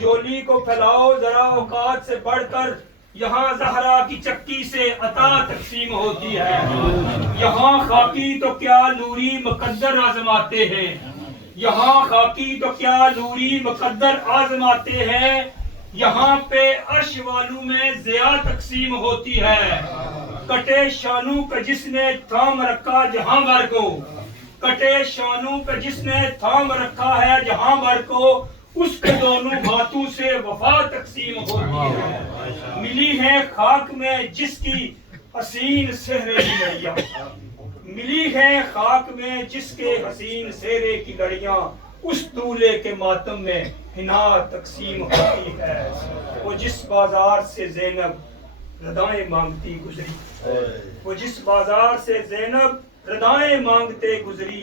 جھولی کو پھیلاؤ ذرا اوقات سے بڑھ کر، یہاں زہرا کی چکی سے عطا تقسیم ہوتی ہے، یہاں خاکی تو کیا نوری مقدر آزماتے ہیں، یہاں خاکی تو کیا نوری مقدر آزماتے ہیں، یہاں پہ عرش والوں میں ضیا تقسیم ہوتی ہے، کٹے شانوں پہ جس نے تھام رکھا جہاں بھر کو، کٹے شانوں پہ جس نے تھام رکھا ہے جہاں بھر کو، اس کے دونوں ہاتھوں سے وفا تقسیم ہوتی ہے، ملی ہے خاک میں جس کی حسین سہرے کی لڑیاں، ملی ہے خاک میں جس کے حسین سہرے کی لڑیاں، اس دولے کے ماتم میں حنا تقسیم ہوتی ہے، وہ جس بازار سے زینب ردائیں مانگتی گزری، وہ جس بازار سے زینب ردائیں مانگتے گزری،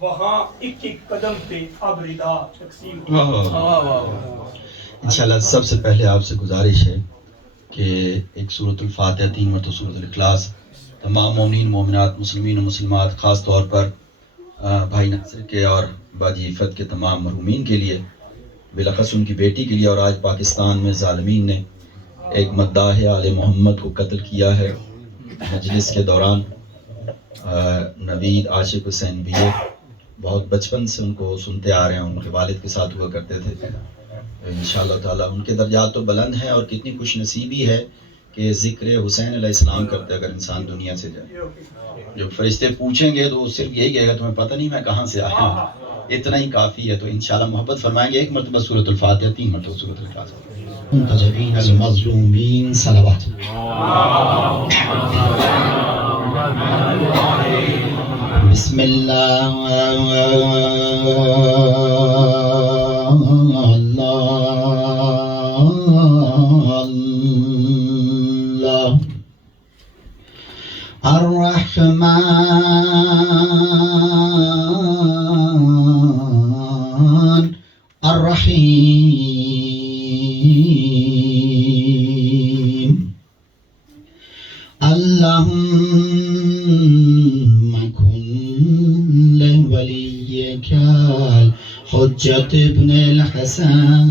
وہاں ایک ایک قدم پہ اب ردا تقسیم ہوتی۔ انشاءاللہ سب سے پہلے آپ سے گزارش ہے کہ ایک سورۃ الفاتحہ 3 مرتبہ سورۃ الاخلاص تمام مومنین مومنات مسلمین و مسلمات، خاص طور پر بھائی ناصر کے اور باجی عفت کے تمام مرحومین کے لیے، بالاخص ان کی بیٹی کے لیے، اور آج پاکستان میں ظالمین نے ایک مداح آل محمد کو قتل کیا ہے مجلس کے دوران، نوید عاشق حسین بھی ہے، بہت بچپن سے ان کو سنتے آ رہے ہیں، ان کے والد کے ساتھ ہوا کرتے تھے، انشاءاللہ تعالیٰ ان کے درجات تو بلند ہیں، اور کتنی خوش نصیبی ہے کہ ذکر حسین علیہ السلام کرتے اگر انسان دنیا سے جائے، جو فرشتے پوچھیں گے تو صرف یہی کہے گا تمہیں پتہ نہیں میں کہاں سے آیا ہوں، اتنا ہی کافی ہے۔ تو انشاءاللہ محبت فرمائیں گے ایک مرتبہ سورۃ الفاتحہ 3 مرتبہ سورۃ الاخلاص، منتجبین المظلومین صلوات۔ بسم اللہ الرحمن الرحیم، اللہم کن لولیک الحجۃ ابن الحسن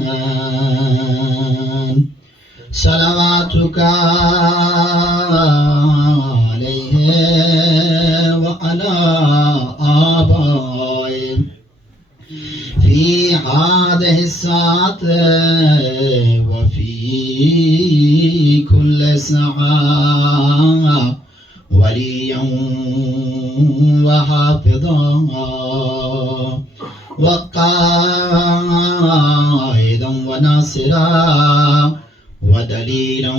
صلواتک وعلى آبائه في هذه الساعة وفي كل ساعة وليا وحافظا وقائدا وناصرا ودليلا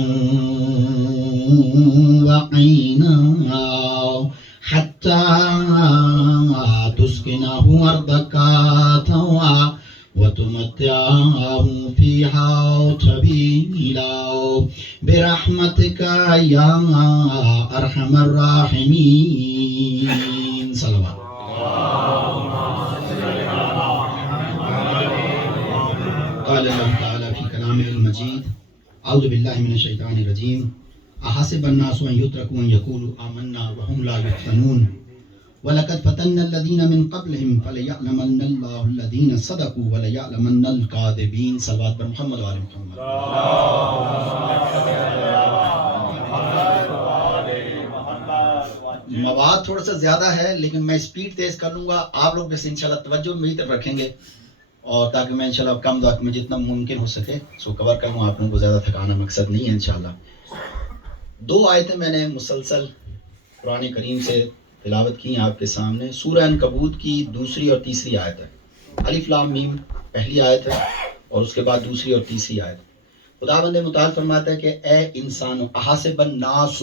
وعينا حتى تسكنه أرضك طوعا وتمتعه فيها طويلا برحمتك يا أرحم الراحمين صلوات۔ قال الله تعالى في كلامه المجيد اعوذ باللہ من الشیطان الرجیم احسب الناس ان يتركوا ان يقولوا آمنا وهم لا يفتنون وَلَقَدْ فَتَنَّا الَّذِينَ مِن قَبْلِهِمْ فَلَيَعْلَمَنَّ اللَّهُ الَّذِينَ صَدَقُوا وَلَيَعْلَمَنَّ الْكَاذِبِينَ۔ صلوات پر محمد و آل محمد۔ مواد تھوڑا سا زیادہ ہے لیکن میں سپیڈ تیز کر لوں گا، آپ لوگ بس انشاءاللہ توجہ میری طرف رکھیں گے، اور تاکہ میں انشاءاللہ کم وقت میں جتنا ممکن ہو سکے سو کور کر لوں، آپ لوگوں کو زیادہ تھکانا مقصد نہیں ہے انشاءاللہ۔ 2 آیتیں میں نے مسلسل قرآن کریم سے تلاوت کی آپ کے سامنے، سورہ عنکبوت کی 2 اور 3 آیت ہے، الف لام میم پہلی آیت ہے اور اس کے بعد 2 اور 3 آیت۔ خداوند متعال فرماتا ہے کہ اے انسانو، احاسب الناس،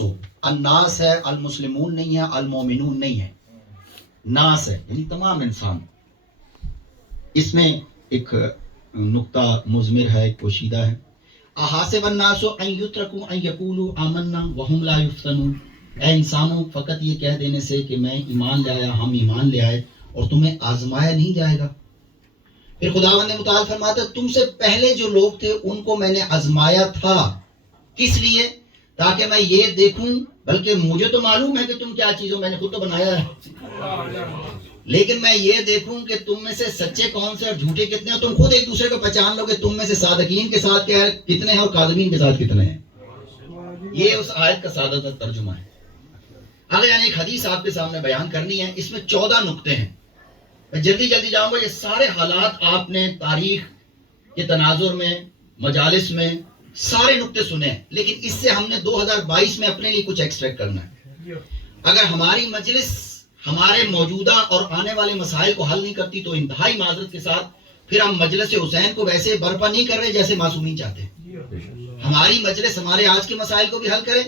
الناس ہے المسلمون نہیں ہے، المومنون نہیں ہے، ناس ہے یعنی تمام انسان۔ اس میں ایک نقطہ مضمر ہے، ایک پوشیدہ ہے۔ احاسب الناس ان یترکوا ان یقولوا آمنا وهم لا یفتنون، اے انسانوں فقط یہ کہہ دینے سے کہ میں ایمان لے آیا، ہم ایمان لے آئے، اور تمہیں آزمایا نہیں جائے گا۔ پھر خداوند متعال فرماتا ہے تم سے پہلے جو لوگ تھے ان کو میں نے آزمایا تھا، کس لیے؟ تاکہ میں یہ دیکھوں، بلکہ مجھے تو معلوم ہے کہ تم کیا چیزوں، میں نے خود تو بنایا ہے، لیکن میں یہ دیکھوں کہ تم میں سے سچے کون سے اور جھوٹے کتنے ہیں. تم خود ایک دوسرے کو پہچان لو کہ تم میں سے صادقین کے ساتھ کتنے ہیں اور کاذبین کے ساتھ کتنے ہیں. یہ اس آیت کا سادہ تر ترجمہ ہے. اگر یعنی ایک حدیث آپ کے سامنے بیان کرنی ہے, اس میں 14 نقطے ہیں. میں جلدی جاؤں گا. یہ سارے حالات آپ نے تاریخ کے تناظر میں, مجالس میں سارے نقطے سنے ہیں, لیکن اس سے ہم نے 2022 میں اپنے لیے کچھ ایکسٹریکٹ کرنا ہے. اگر ہماری مجلس ہمارے موجودہ اور آنے والے مسائل کو حل نہیں کرتی تو انتہائی معذرت کے ساتھ پھر ہم مجلس حسین کو ویسے برپا نہیں کر رہے جیسے معصومین چاہتے ہیں. ہماری مجلس ہمارے آج کے مسائل کو بھی حل کرے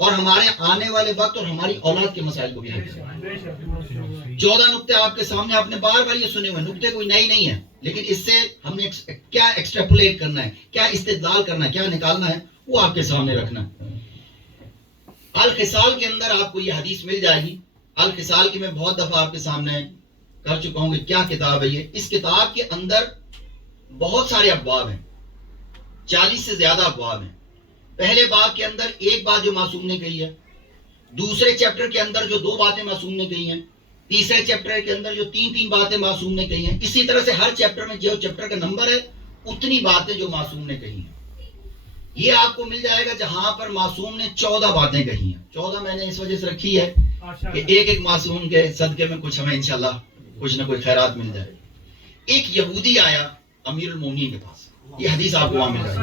اور ہمارے آنے والے وقت اور ہماری اولاد کے مسائل کو بھی حل کرے. 14 نقطے آپ کے سامنے, آپ نے بار بار یہ سنے ہوئے. نقطے کوئی نئی نہیں ہے, لیکن اس سے ہم نے کیا ایکسٹریپولیٹ کرنا ہے, کیا استدلال کرنا ہے, کیا نکالنا ہے, وہ آپ کے سامنے رکھنا. الخصال کے اندر آپ کو یہ حدیث مل جائے گی. الخصال کی میں بہت دفعہ آپ کے سامنے کر چکا ہوں کہ کیا کتاب ہے یہ. اس کتاب کے اندر بہت سارے ابواب ہیں, 40 سے زیادہ ابواب ہیں. پہلے باب کے اندر ایک بات جو معصوم نے کہی ہے, دوسرے چیپٹر کے اندر جو 2 باتیں معصوم نے کہی ہیں, تیسرے چیپٹر کے اندر جو 3 باتیں معصوم نے کہی ہیں. اسی طرح سے ہر چیپٹر میں جو چیپٹر کا نمبر ہے اتنی باتیں جو معصوم نے کہی ہیں. یہ آپ کو مل جائے گا جہاں پر معصوم نے 14 باتیں کہی ہیں. 14 میں نے اس وجہ سے رکھی ہے کہ ایک معصوم کے صدقے میں کچھ ہمیں انشاءاللہ کچھ نہ کوئی خیرات مل جائے. ایک یہودی آیا امیر المومنین کے پاس, یہ حدیث آپ کو وہاں مل رہا ہے.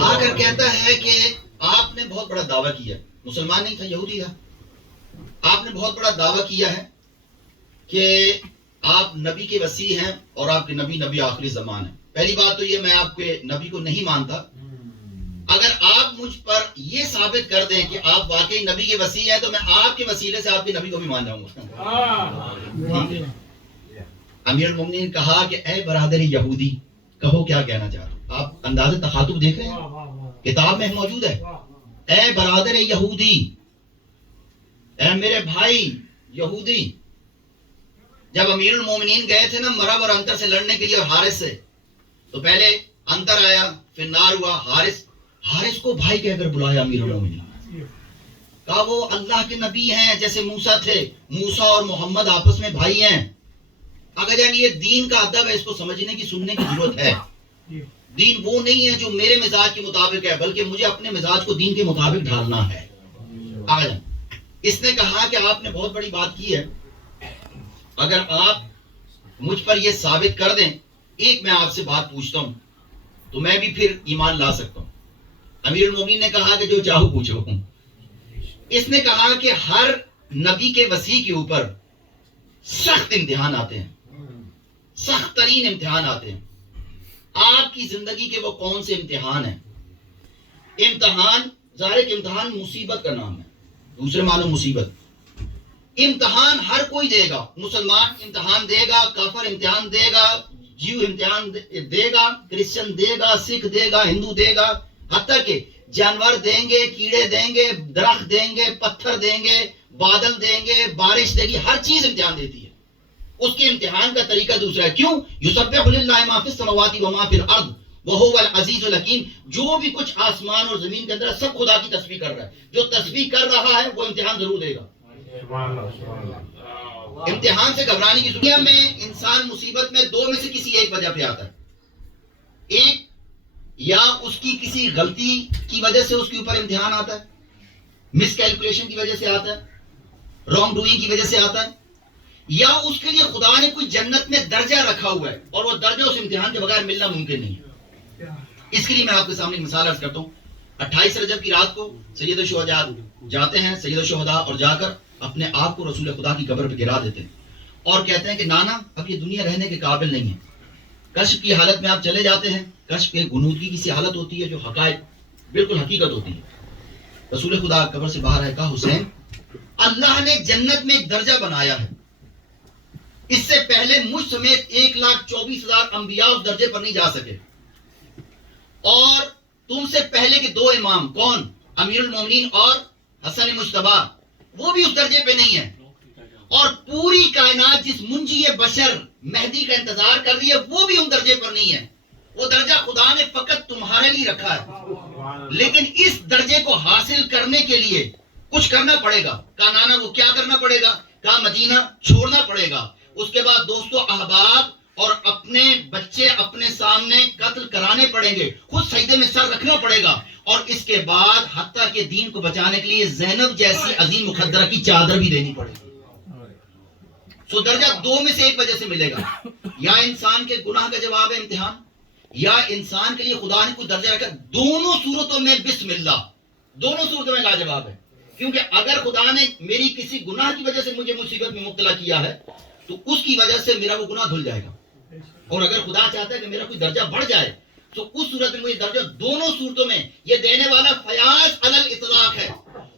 آ کر کہتا ہے کہ آپ نے بہت بڑا دعویٰ کیا, مسلمان نہیں تھا, یہودی تھا. آپ نے بہت بڑا دعویٰ کیا ہے کہ آپ نبی کے وسیع ہیں اور آپ کے نبی آخری زمان ہیں. پہلی بات تو یہ, میں آپ کے نبی کو نہیں مانتا. اگر آپ مجھ پر یہ ثابت کر دیں کہ آپ واقعی نبی کے وسیع ہیں تو میں آپ کے وسیلے سے آپ کے نبی کو بھی مان جاؤں گا. امیر المومنین نے کہا کہ اے برادر یہودی, کہو کیا کہنا چاہ رہے ہو. آپ انداز تخاطب دیکھ رہے ہیں, کتاب میں موجود ہے. اے برادر یہودی, اے میرے بھائی یہودی. جب امیر المومنین گئے تھے نا مرب اور انتر سے لڑنے کے لیے اور حارث سے, تو پہلے انتر آیا, پھر نار ہوا. حارث کو بھائی کہہ کر بلایا امیر المومنین. کہا وہ اللہ کے نبی ہیں جیسے موسیٰ تھے, موسیٰ اور محمد آپس میں بھائی ہیں. اگر یعنی یہ دین کا ادب ہے, اس کو سمجھنے کی سننے کی ضرورت ہے. دین وہ نہیں ہے جو میرے مزاج کے مطابق ہے, بلکہ مجھے اپنے مزاج کو دین کے مطابق ڈھالنا ہے. آگے اس نے کہا کہ آپ نے بہت بڑی بات کی ہے, اگر آپ مجھ پر یہ ثابت کر دیں, ایک میں آپ سے بات پوچھتا ہوں تو میں بھی پھر ایمان لا سکتا ہوں. امیر المومنین نے کہا کہ جو چاہو پوچھو. اس نے کہا کہ ہر نبی کے وسیع کے اوپر سخت امتحان آتے ہیں, سخت ترین امتحان آتے ہیں. آپ کی زندگی کے وہ کون سے امتحان ہیں؟ امتحان, ظاہر کہ امتحان مصیبت کا نام ہے, دوسرے معنی مصیبت. امتحان ہر کوئی دے گا. مسلمان امتحان دے گا, کافر امتحان دے گا, جیو امتحان دے گا, کرسچن دے گا, سکھ دے گا, ہندو دے گا, حتیٰ کہ جانور دیں گے, کیڑے دیں گے, درخت دیں گے, پتھر دیں گے, بادل دیں گے, بارش دے گی, ہر چیز امتحان دیتی ہے. اس کے امتحان کا طریقہ دوسرا ہے. کیوں؟ یسبح للہ ما فی السماوات و ما فی الارض وہو العزیز الحکیم. جو بھی کچھ آسمان اور زمین کے اندر ہے سب خدا کی تسبیح کر رہا ہے. جو تسبیح کر رہا ہے وہ امتحان ضرور دے گا. امتحان سے گھبرانے کی دنیا میں انسان مصیبت میں 2 میں سے کسی ایک وجہ پہ آتا ہے. ایک, یا اس کی کسی غلطی کی وجہ سے اس کے اوپر امتحان آتا ہے, مس کیلکولیشن کی وجہ سے آتا ہے, رانگ ڈوئنگ کی وجہ سے آتا ہے, یا اس کے لیے خدا نے کوئی جنت میں درجہ رکھا ہوا ہے اور وہ درجہ اس امتحان کے بغیر ملنا ممکن نہیں ہے. اس کے لیے میں آپ کے سامنے مثال عرض کرتا ہوں. 28 رجب کی رات کو سید الشہداء جاتے ہیں, سید الشہداء, اور جا کر اپنے آپ کو رسول خدا کی قبر پہ گرا دیتے ہیں اور کہتے ہیں کہ نانا اب یہ دنیا رہنے کے قابل نہیں ہے. کشف کی حالت میں آپ چلے جاتے ہیں. کشف کے غنودگی کی سی حالت ہوتی ہے جو حقائق بالکل حقیقت ہوتی ہے. رسول خدا قبر سے باہر آئے, کہا حسین اللہ نے جنت میں ایک درجہ بنایا ہے, اس سے پہلے مجھ سمیت 1,24,000 انبیاء اس درجے پر نہیں جا سکے, اور تم سے پہلے کے 2 امام, کون؟ امیر المومنین اور حسن مجتبی, وہ بھی اس درجے پہ نہیں ہے. اور پوری کائنات جس منجی بشر مہدی کا انتظار کر رہی ہے وہ بھی ان درجے پر نہیں ہے. وہ درجہ خدا نے فقط تمہارے لیے رکھا ہے, لیکن اس درجے کو حاصل کرنے کے لیے کچھ کرنا پڑے گا. کہا نانا وہ کیا کرنا پڑے گا؟ کہا مدینہ چھوڑنا پڑے گا. اس کے بعد دوستو احباب اور اپنے بچے اپنے سامنے قتل کرانے پڑیں گے, خود سجدے میں سر رکھنا پڑے گا, اور اس کے بعد حتیٰ کہ دین کو بچانے کے لیے زینب جیسی عظیم مقدرہ کی چادر بھی دینی پڑے گی. سو درجہ دو میں سے ایک وجہ سے ملے گا, یا انسان کے گناہ کا جواب ہے امتحان, یا انسان کے لیے خدا نے کوئی درجہ رکھا. دونوں صورتوں میں بسم اللہ, دونوں صورتوں میں لاجواب ہے. کیونکہ اگر خدا نے میری کسی گناہ کی وجہ سے مجھے مصیبت میں مبتلا کیا ہے تو اس کی وجہ سے میرا وہ گناہ دھل جائے گا, اور اگر خدا چاہتا ہے کہ میرا کوئی درجہ بڑھ جائے تو اس صورت میں مجھے درجہ, دونوں صورتوں میں یہ دینے والا فیاض علی الاطلاق ہے,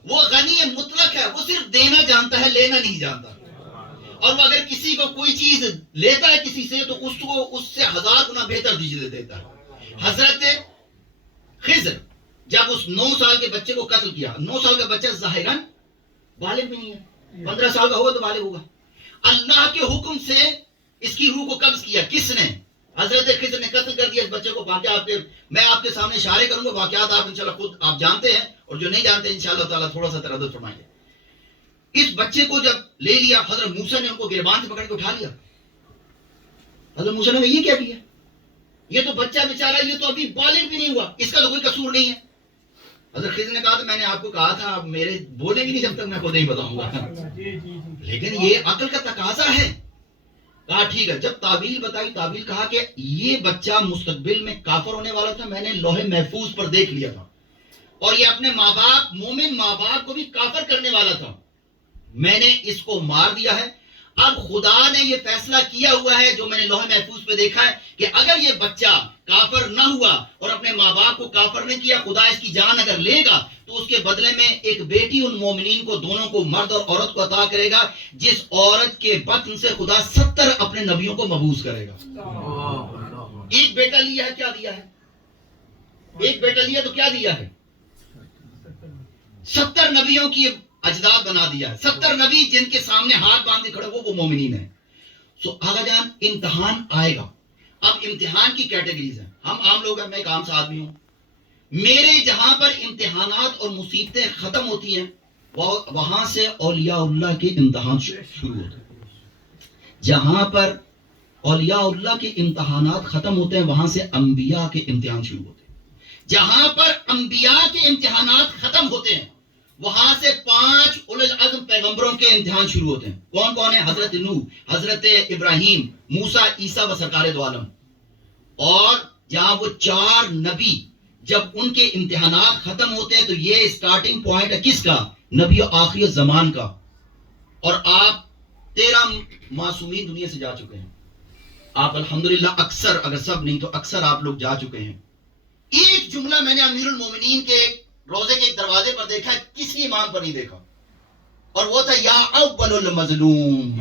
وہ غنی مطلق ہے, وہ صرف دینا جانتا ہے, لینا نہیں جانتا. اور وہ اگر کسی کو کوئی چیز لیتا ہے کسی سے تو اس کو اس سے 1000 گنا بہتر چیز دیتا ہے. حضرت خضر جب اس 9 سال کے بچے کو قتل کیا, 9 سال کا بچہ ظاہراً بالغ بھی نہیں ہے, 15 سال کا ہوگا تو بالغ ہوگا. اللہ کے حکم سے اس کی روح کو قبض کیا. کس نے؟ حضرت خضر نے قتل کر دیا اس بچے کو. واقعات میں آپ کے سامنے اشارے کروں گا, واقعات آپ انشاءاللہ خود آپ جانتے ہیں, اور جو نہیں جانتے انشاءاللہ تعالیٰ تھوڑا سا تردد فرمائیں گے. اس بچے کو جب لے لیا حضرت موسیٰ نے ان کو گربان سے پکڑ کے اٹھا لیا. حضرت موسیٰ نے کہا یہ کیا کیا؟ یہ تو بچہ بیچارہ, یہ تو ابھی بالغ بھی نہیں ہوا, اس کا تو کوئی قصور نہیں ہے. حضرت خضر نے کہا تو میں نے آپ کو کہا تھا آپ میرے بولیں گے نہیں جب تک میں خود نہیں بتاؤں گا, لیکن یہ عقل کا تقاضا ہے. کہا ٹھیک ہے. جب تعبیل بتائی, تعبیل کہا کہ یہ بچہ مستقبل میں کافر ہونے والا تھا, میں نے لوح محفوظ پر دیکھ لیا تھا, اور یہ اپنے ماں باپ مومن ماں باپ کو بھی کافر کرنے والا تھا, میں نے اس کو مار دیا ہے. اب خدا نے یہ فیصلہ کیا ہوا ہے جو میں نے لوح محفوظ پہ دیکھا ہے کہ اگر یہ بچہ کافر نہ ہوا اور اپنے ماں باپ کو کافر نہیں کیا, خدا اس کی جان اگر لے گا تو اس کے بدلے میں ایک بیٹی ان مومنین کو دونوں کو, مرد اور عورت کو عطا کرے گا, جس عورت کے بطن سے خدا 70 اپنے نبیوں کو مبعوث کرے گا. ایک بیٹا لیا ہے, کیا دیا ہے؟ ایک بیٹا لیا تو کیا دیا ہے؟ 70 نبیوں کی اجداد بنا دیا ہے. 70 نبی جن کے سامنے ہاتھ باندھے کھڑے وہ مومنین ہیں. سو آگا جان امتحان آئے گا. اب امتحان کی کیٹیگریز ہیں. ہم عام لوگ ہیں, میں ایک عام سا آدمی ہوں. میرے جہاں پر امتحانات اور مصیبتیں ختم ہوتی ہیں وہاں سے اولیاء اللہ کے امتحان شروع ہوتے ہیں. جہاں پر اولیاء اللہ کے امتحانات ختم ہوتے ہیں وہاں سے انبیاء کے امتحان شروع ہوتے ہیں. جہاں پر انبیاء کے امتحانات ختم ہوتے ہیں وہاں سے 5 اولو العزم پیغمبروں کے امتحان شروع ہوتے ہیں. کون کون ہیں؟ حضرت نوح, حضرت ابراہیم, موسیٰ, عیسیٰ و سرکار دو عالم. اور جہاں وہ 4 نبی جب ان کے امتحانات ختم ہوتے ہیں تو یہ سٹارٹنگ پوائنٹ ہے کس کا؟ نبی آخری زمان کا. اور آپ 13 معصومین دنیا سے جا چکے ہیں. آپ الحمدللہ اکثر, اگر سب نہیں تو اکثر آپ لوگ جا چکے ہیں. ایک جملہ میں نے امیر المومنین کے روزے کے ایک دروازے پر دیکھا ہے, کسی امام پر نہیں دیکھا, اور وہ تھا یا اول المظلوم,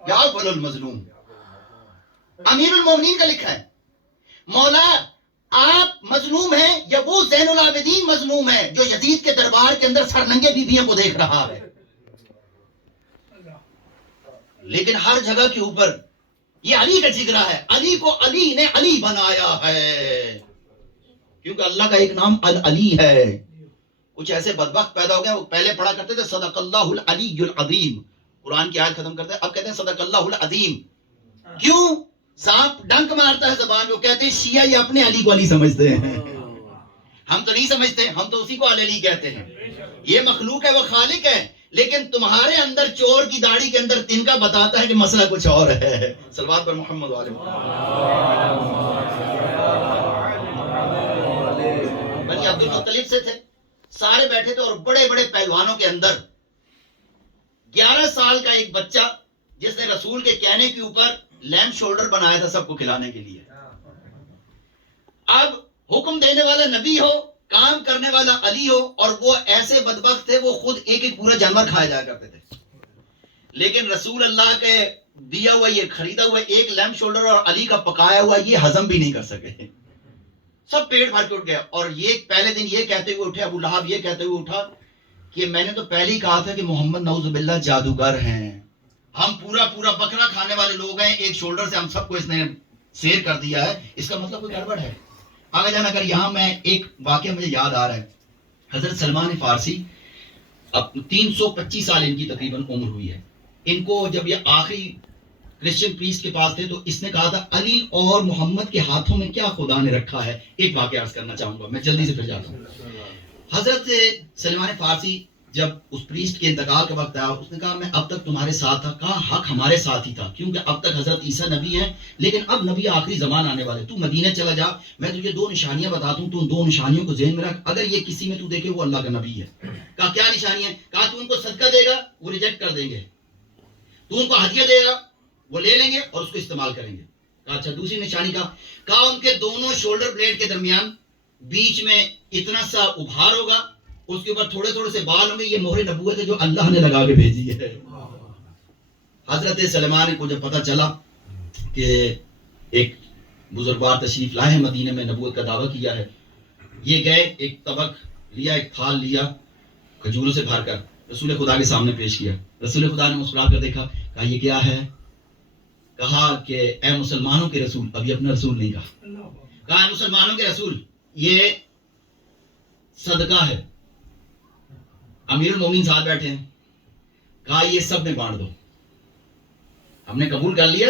یا اول المظلوم. امیر المومنین کا لکھا ہے مولا آپ مظلوم ہیں یا وہ زین العابدین مظلوم ہے جو یزید کے دربار کے اندر سرننگے بیویوں کو دیکھ رہا ہے. لیکن ہر جگہ کے اوپر یہ علی کا جگرا ہے, علی کو علی نے علی بنایا ہے, کیونکہ اللہ کا ایک نام العلی ہے. کچھ ایسے بدبخت پیدا ہو گئے, وہ پہلے پڑھا کرتے تھے صدق اللہ العلی العظیم, قرآن کی آیت ختم کرتے ہیں اب کہتے ہیں صدق اللہ العظیم. کیوں؟ سانپ ڈنک مارتا ہے زبان میں, وہ کہتے ہیں شیعہ یہ اپنے علی کو علی سمجھتے ہیں, ہم تو نہیں سمجھتے, ہم تو اسی کو علی کہتے ہیں. یہ مخلوق ہے, وہ خالق ہے, لیکن تمہارے اندر چور کی داڑھی کے اندر تنکا بتاتا ہے کہ مسئلہ کچھ اور ہے. صلوات پر محمد و آل محمد. بنی عبد المطلب سے تھے, سارے بیٹھے تھے, اور بڑے بڑے پہلوانوں کے اندر 11 سال کا ایک بچہ جس نے رسول کے کہنے کے اوپر لیمب شولڈر بنایا تھا سب کو کھلانے کے لیے. اب حکم دینے والا نبی ہو, کام کرنے والا علی ہو, اور وہ ایسے بدبخت تھے وہ خود ایک ایک پورا جانور کھائے جایا کرتے تھے. لیکن رسول اللہ کے دیا ہوا یہ خریدا ہوا ایک لیمب شولڈر اور علی کا پکایا ہوا یہ ہضم بھی نہیں کر سکے, سب پیٹ بھر کے اٹھ گیا. اور یہ پہلے دن یہ کہتے ہوئے اٹھے, ابو لہب یہ کہتے ہوئے اٹھا کہ میں نے تو پہلے ہی کہا تھا کہ محمد نعوذ باللہ جادوگر ہیں, ہم پورا پورا بکرا کھانے والے لوگ ہیں, ایک شولڈر سے ہم سب کو اس نے سیر کر دیا ہے, اس کا مطلب کوئی گڑبڑ ہے. آگے جانا, اگر یہاں میں ایک واقعہ مجھے یاد آ رہا ہے, حضرت سلمان فارسی اب 325 سال ان کی تقریباً عمر ہوئی ہے. ان کو جب یہ آخری کرسچن پریسٹ کے پاس تھے تو اس نے کہا تھا علی اور محمد کے ہاتھوں میں کیا خدا نے رکھا ہے. ایک واقعہ عرض کرنا چاہوں گا, میں جلدی سے پھر جاتا ہوں. حضرت سلمان فارسی جب اس پریسٹ کے انتقال کا وقت آیا, اس نے کہا میں اب تک تمہارے ساتھ تھا. کہا حق ہمارے ساتھ ہی تھا, کیونکہ اب تک حضرت عیسیٰ نبی ہیں, لیکن اب نبی آخری زمان آنے والے. تو مدینہ چلا جا, میں تجھے 2 نشانیاں بتاتا ہوں, تو ان 2 نشانیوں کو ذہن میں رکھ, اگر یہ کسی میں تو دیکھے وہ اللہ کا نبی ہے. کہا کیا نشانی ہے؟ کہا تو ان کو صدقہ دے گا وہ ریجیکٹ کر دیں گے, تو ان کو ہدیہ دے گا وہ لے لیں گے اور اس کو استعمال کریں گے. کہا اچھا دوسری نشانی کا, کہا ان کے دونوں شولڈر بلیڈ کے درمیان بیچ میں اتنا سا ابھار ہوگا, اس کے اوپر تھوڑے تھوڑے سے بال ہوں گے, یہ مہر نبوت ہے جو اللہ نے لگا کے بھیجی ہے. حضرت سلیمان کو جب پتہ چلا کہ ایک بزرگوار تشریف لائے ہیں مدینے میں, نبوت کا دعویٰ کیا ہے, یہ گئے ایک طبق لیا, ایک تھال لیا کھجوروں سے بھر کر رسول خدا کے سامنے پیش کیا. رسول خدا نے مسکرا کر دیکھا, کہا یہ کیا ہے؟ کہا کہ اے مسلمانوں کے رسول, ابھی اپنا رسول نہیں کہا, کہا اے مسلمانوں کے رسول یہ صدقہ ہے. امیر المومنین ساتھ بیٹھے ہیں, کہا یہ سب میں بانٹ دو. ہم نے قبول کر لیا,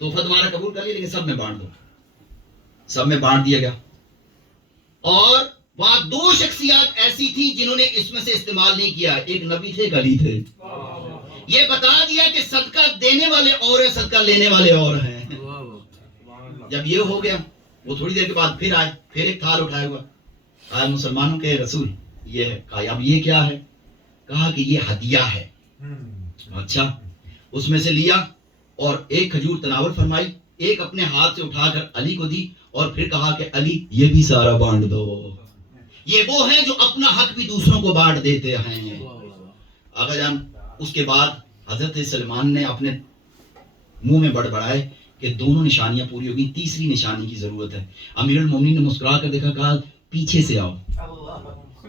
تحفہ تمہارا قبول کر لیا, لیکن سب میں بانٹ دو. سب میں بانٹ دیا گیا. اور وہاں 2 شخصیات ایسی تھیں جنہوں نے اس میں سے استعمال نہیں کیا, ایک نبی تھے, ایک علی تھے. یہ بتا دیا کہ صدقہ دینے والے اور ہیں, صدقہ لینے والے اور ہیں. جب یہ ہو گیا, وہ تھوڑی دیر کے بعد پھر آئے, پھر ایک تھال اٹھایا ہوا, آئے مسلمانوں کے رسول یہ ہے. کہا اب یہ کیا ہے؟ کہا کہ یہ ہدیہ ہے. اچھا, اس میں سے لیا اور ایک کھجور تناول فرمائی, ایک اپنے ہاتھ سے اٹھا کر علی کو دی, اور پھر کہا کہ علی یہ بھی سارا بانٹ دو. یہ وہ ہیں جو اپنا حق بھی دوسروں کو بانٹ دیتے ہیں. آقا جان, اس کے بعد حضرت سلمان نے اپنے منہ میں بڑبڑائے کہ دونوں نشانیاں پوری ہوگی, تیسری نشانی کی ضرورت ہے. امیر المومنین نے مسکرا کر دیکھا, کہا پیچھے سے آؤ.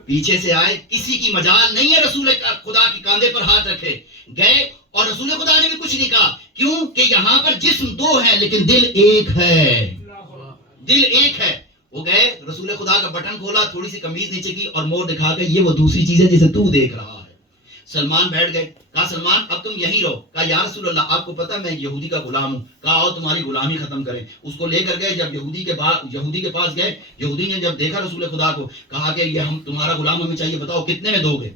پیچھے سے آئے, کسی کی مجال نہیں ہے رسول خدا کے کاندھے پر ہاتھ رکھے, گئے اور رسول خدا نے بھی کچھ نہیں کہا, کیوں کہ یہاں پر جسم 2 ہے لیکن دل ایک ہے. دل ایک ہے. وہ گئے, رسول خدا کا بٹن کھولا, تھوڑی سی قمیض نیچے کی اور مور دکھا کے یہ وہ دوسری چیز ہے جسے تو دیکھ رہا ہے. سلمان بیٹھ گئے, کہا سلمان اب تم یہیں رہو. کہا یا رسول اللہ آپ کو پتہ میں یہودی کا غلام ہوں. کہا آؤ تمہاری غلامی ختم کریں. اس کو لے کر گئے, جب یہودی کے پاس گئے, یہودی نے جب دیکھا رسول خدا کو, کہا کہ یہ ہم تمہارا غلام ہمیں چاہیے, بتاؤ کتنے میں دو گے؟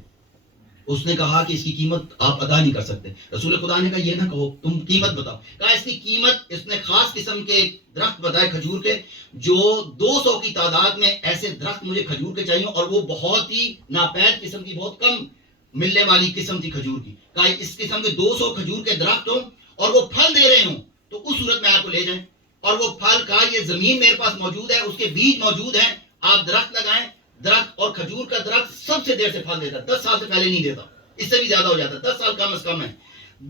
اس نے کہا کہ اس کی قیمت آپ ادا نہیں کر سکتے. رسول خدا نے کہا یہ نہ کہو, تم قیمت بتاؤ. کہا اس کی قیمت, اس نے خاص قسم کے درخت بتائے کھجور کے, جو 200 کی تعداد میں ایسے درخت مجھے کھجور کے چاہیے, اور وہ بہت ہی ناپید قسم کی, بہت کم ملنے والی قسم تھی کھجور کی. کہا اس قسم کے 200 کھجور کے درخت ہوں اور وہ پھل دے رہے ہوں, تو اس صورت میں آپ کو لے جائیں. اور وہ پھل, کہا یہ زمین میرے پاس موجود ہے, اس کے بیج موجود ہیں, آپ درخت لگائیں. درخت, اور کھجور کا درخت سب سے دیر سے پھل دیتا, 10 سال سے پہلے نہیں دیتا, اس سے بھی زیادہ ہو جاتا, 10 سال کم از کم ہے.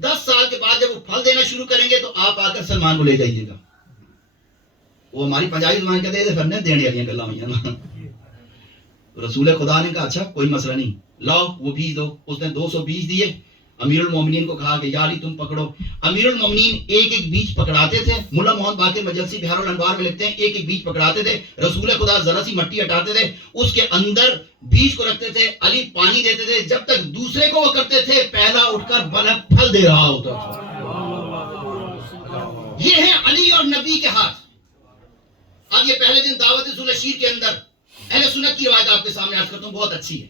10 سال کے بعد جب وہ پھل دینا شروع کریں گے تو آپ آ کر سلمان کو لے جائیے گا. وہ ہماری پنجابی زبان کہتے ہیں پھر دینے والی گلاں ہوئی نا. رسول خدا نے کہا اچھا کوئی مسئلہ نہیں, لاؤ وہ بیج دو. اس نے 200 بیج دیے. امیر المومنین کو کہا کہ یا علی تم پکڑو. امیر المومنین ایک ایک بیج پکڑاتے تھے. ملا محمد باقر مجلسی بہار الانوار میں لکھتے ہیں ایک ایک بیج پکڑاتے تھے. رسول خدا ذرا سی مٹی ہٹاتے تھے, اس کے اندر بیج کو رکھتے تھے, علی پانی دیتے تھے, جب تک دوسرے کو وہ کرتے تھے پہلا اٹھ کر بنا پھل دے رہا ہوتا تھا. یہ ہے علی اور نبی کے ہاتھ. اب یہ پہلے دن دعوت ذوالشیر کے اندر اہل سنت کی روایت آپ کے سامنے عرض کرتا ہوں, بہت اچھی ہے.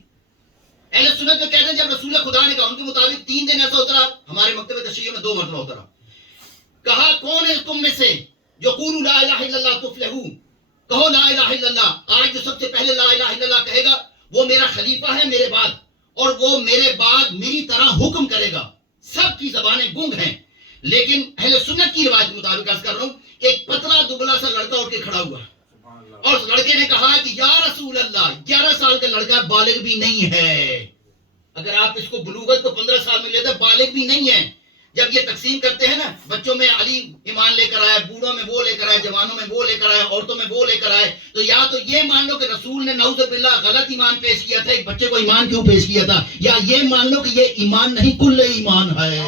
اہل سنت میں کہتے ہیں جب رسول خدا نے کہا, ان کے مطابق 3 دن ایسا اترا, ہمارے مکتب تشریح میں 2 مرتبہ اترا. کہا کون ہے تم میں سے جو قولوا لا الہ الا اللہ تفلحوا, کہو لا الہ الا اللہ. آج جو سب سے پہلے لا الہ الا اللہ کہے گا وہ میرا خلیفہ ہے میرے بعد, اور وہ میرے بعد میری طرح حکم کرے گا. سب کی زبانیں گنگ ہیں, لیکن اہل سنت کی روایت کے مطابق عرض کر رہا ہوں, ایک پتلا دبلا سا لڑکا اٹھ کے کھڑا ہوا, اور اس لڑکے نے کہا کہ یا رسول اللہ 11 سال کا لڑکا بالغ بھی نہیں ہے. اگر آپ اس کو بلوغت کو 15 سال میں لیتے, بالغ بھی نہیں ہے. جب یہ تقسیم کرتے ہیں نا, بچوں میں علی ایمان لے کر آئے, بوڑھوں میں وہ لے کر آئے, جوانوں میں وہ لے کر آئے, عورتوں میں وہ لے کر آئے, تو یا تو یہ مان لو کہ رسول نے نعوذ باللہ غلط ایمان پیش کیا تھا, ایک بچے کو ایمان کیوں پیش کیا تھا, یا یہ مان لو کہ یہ ایمان نہیں کل ایمان ہے.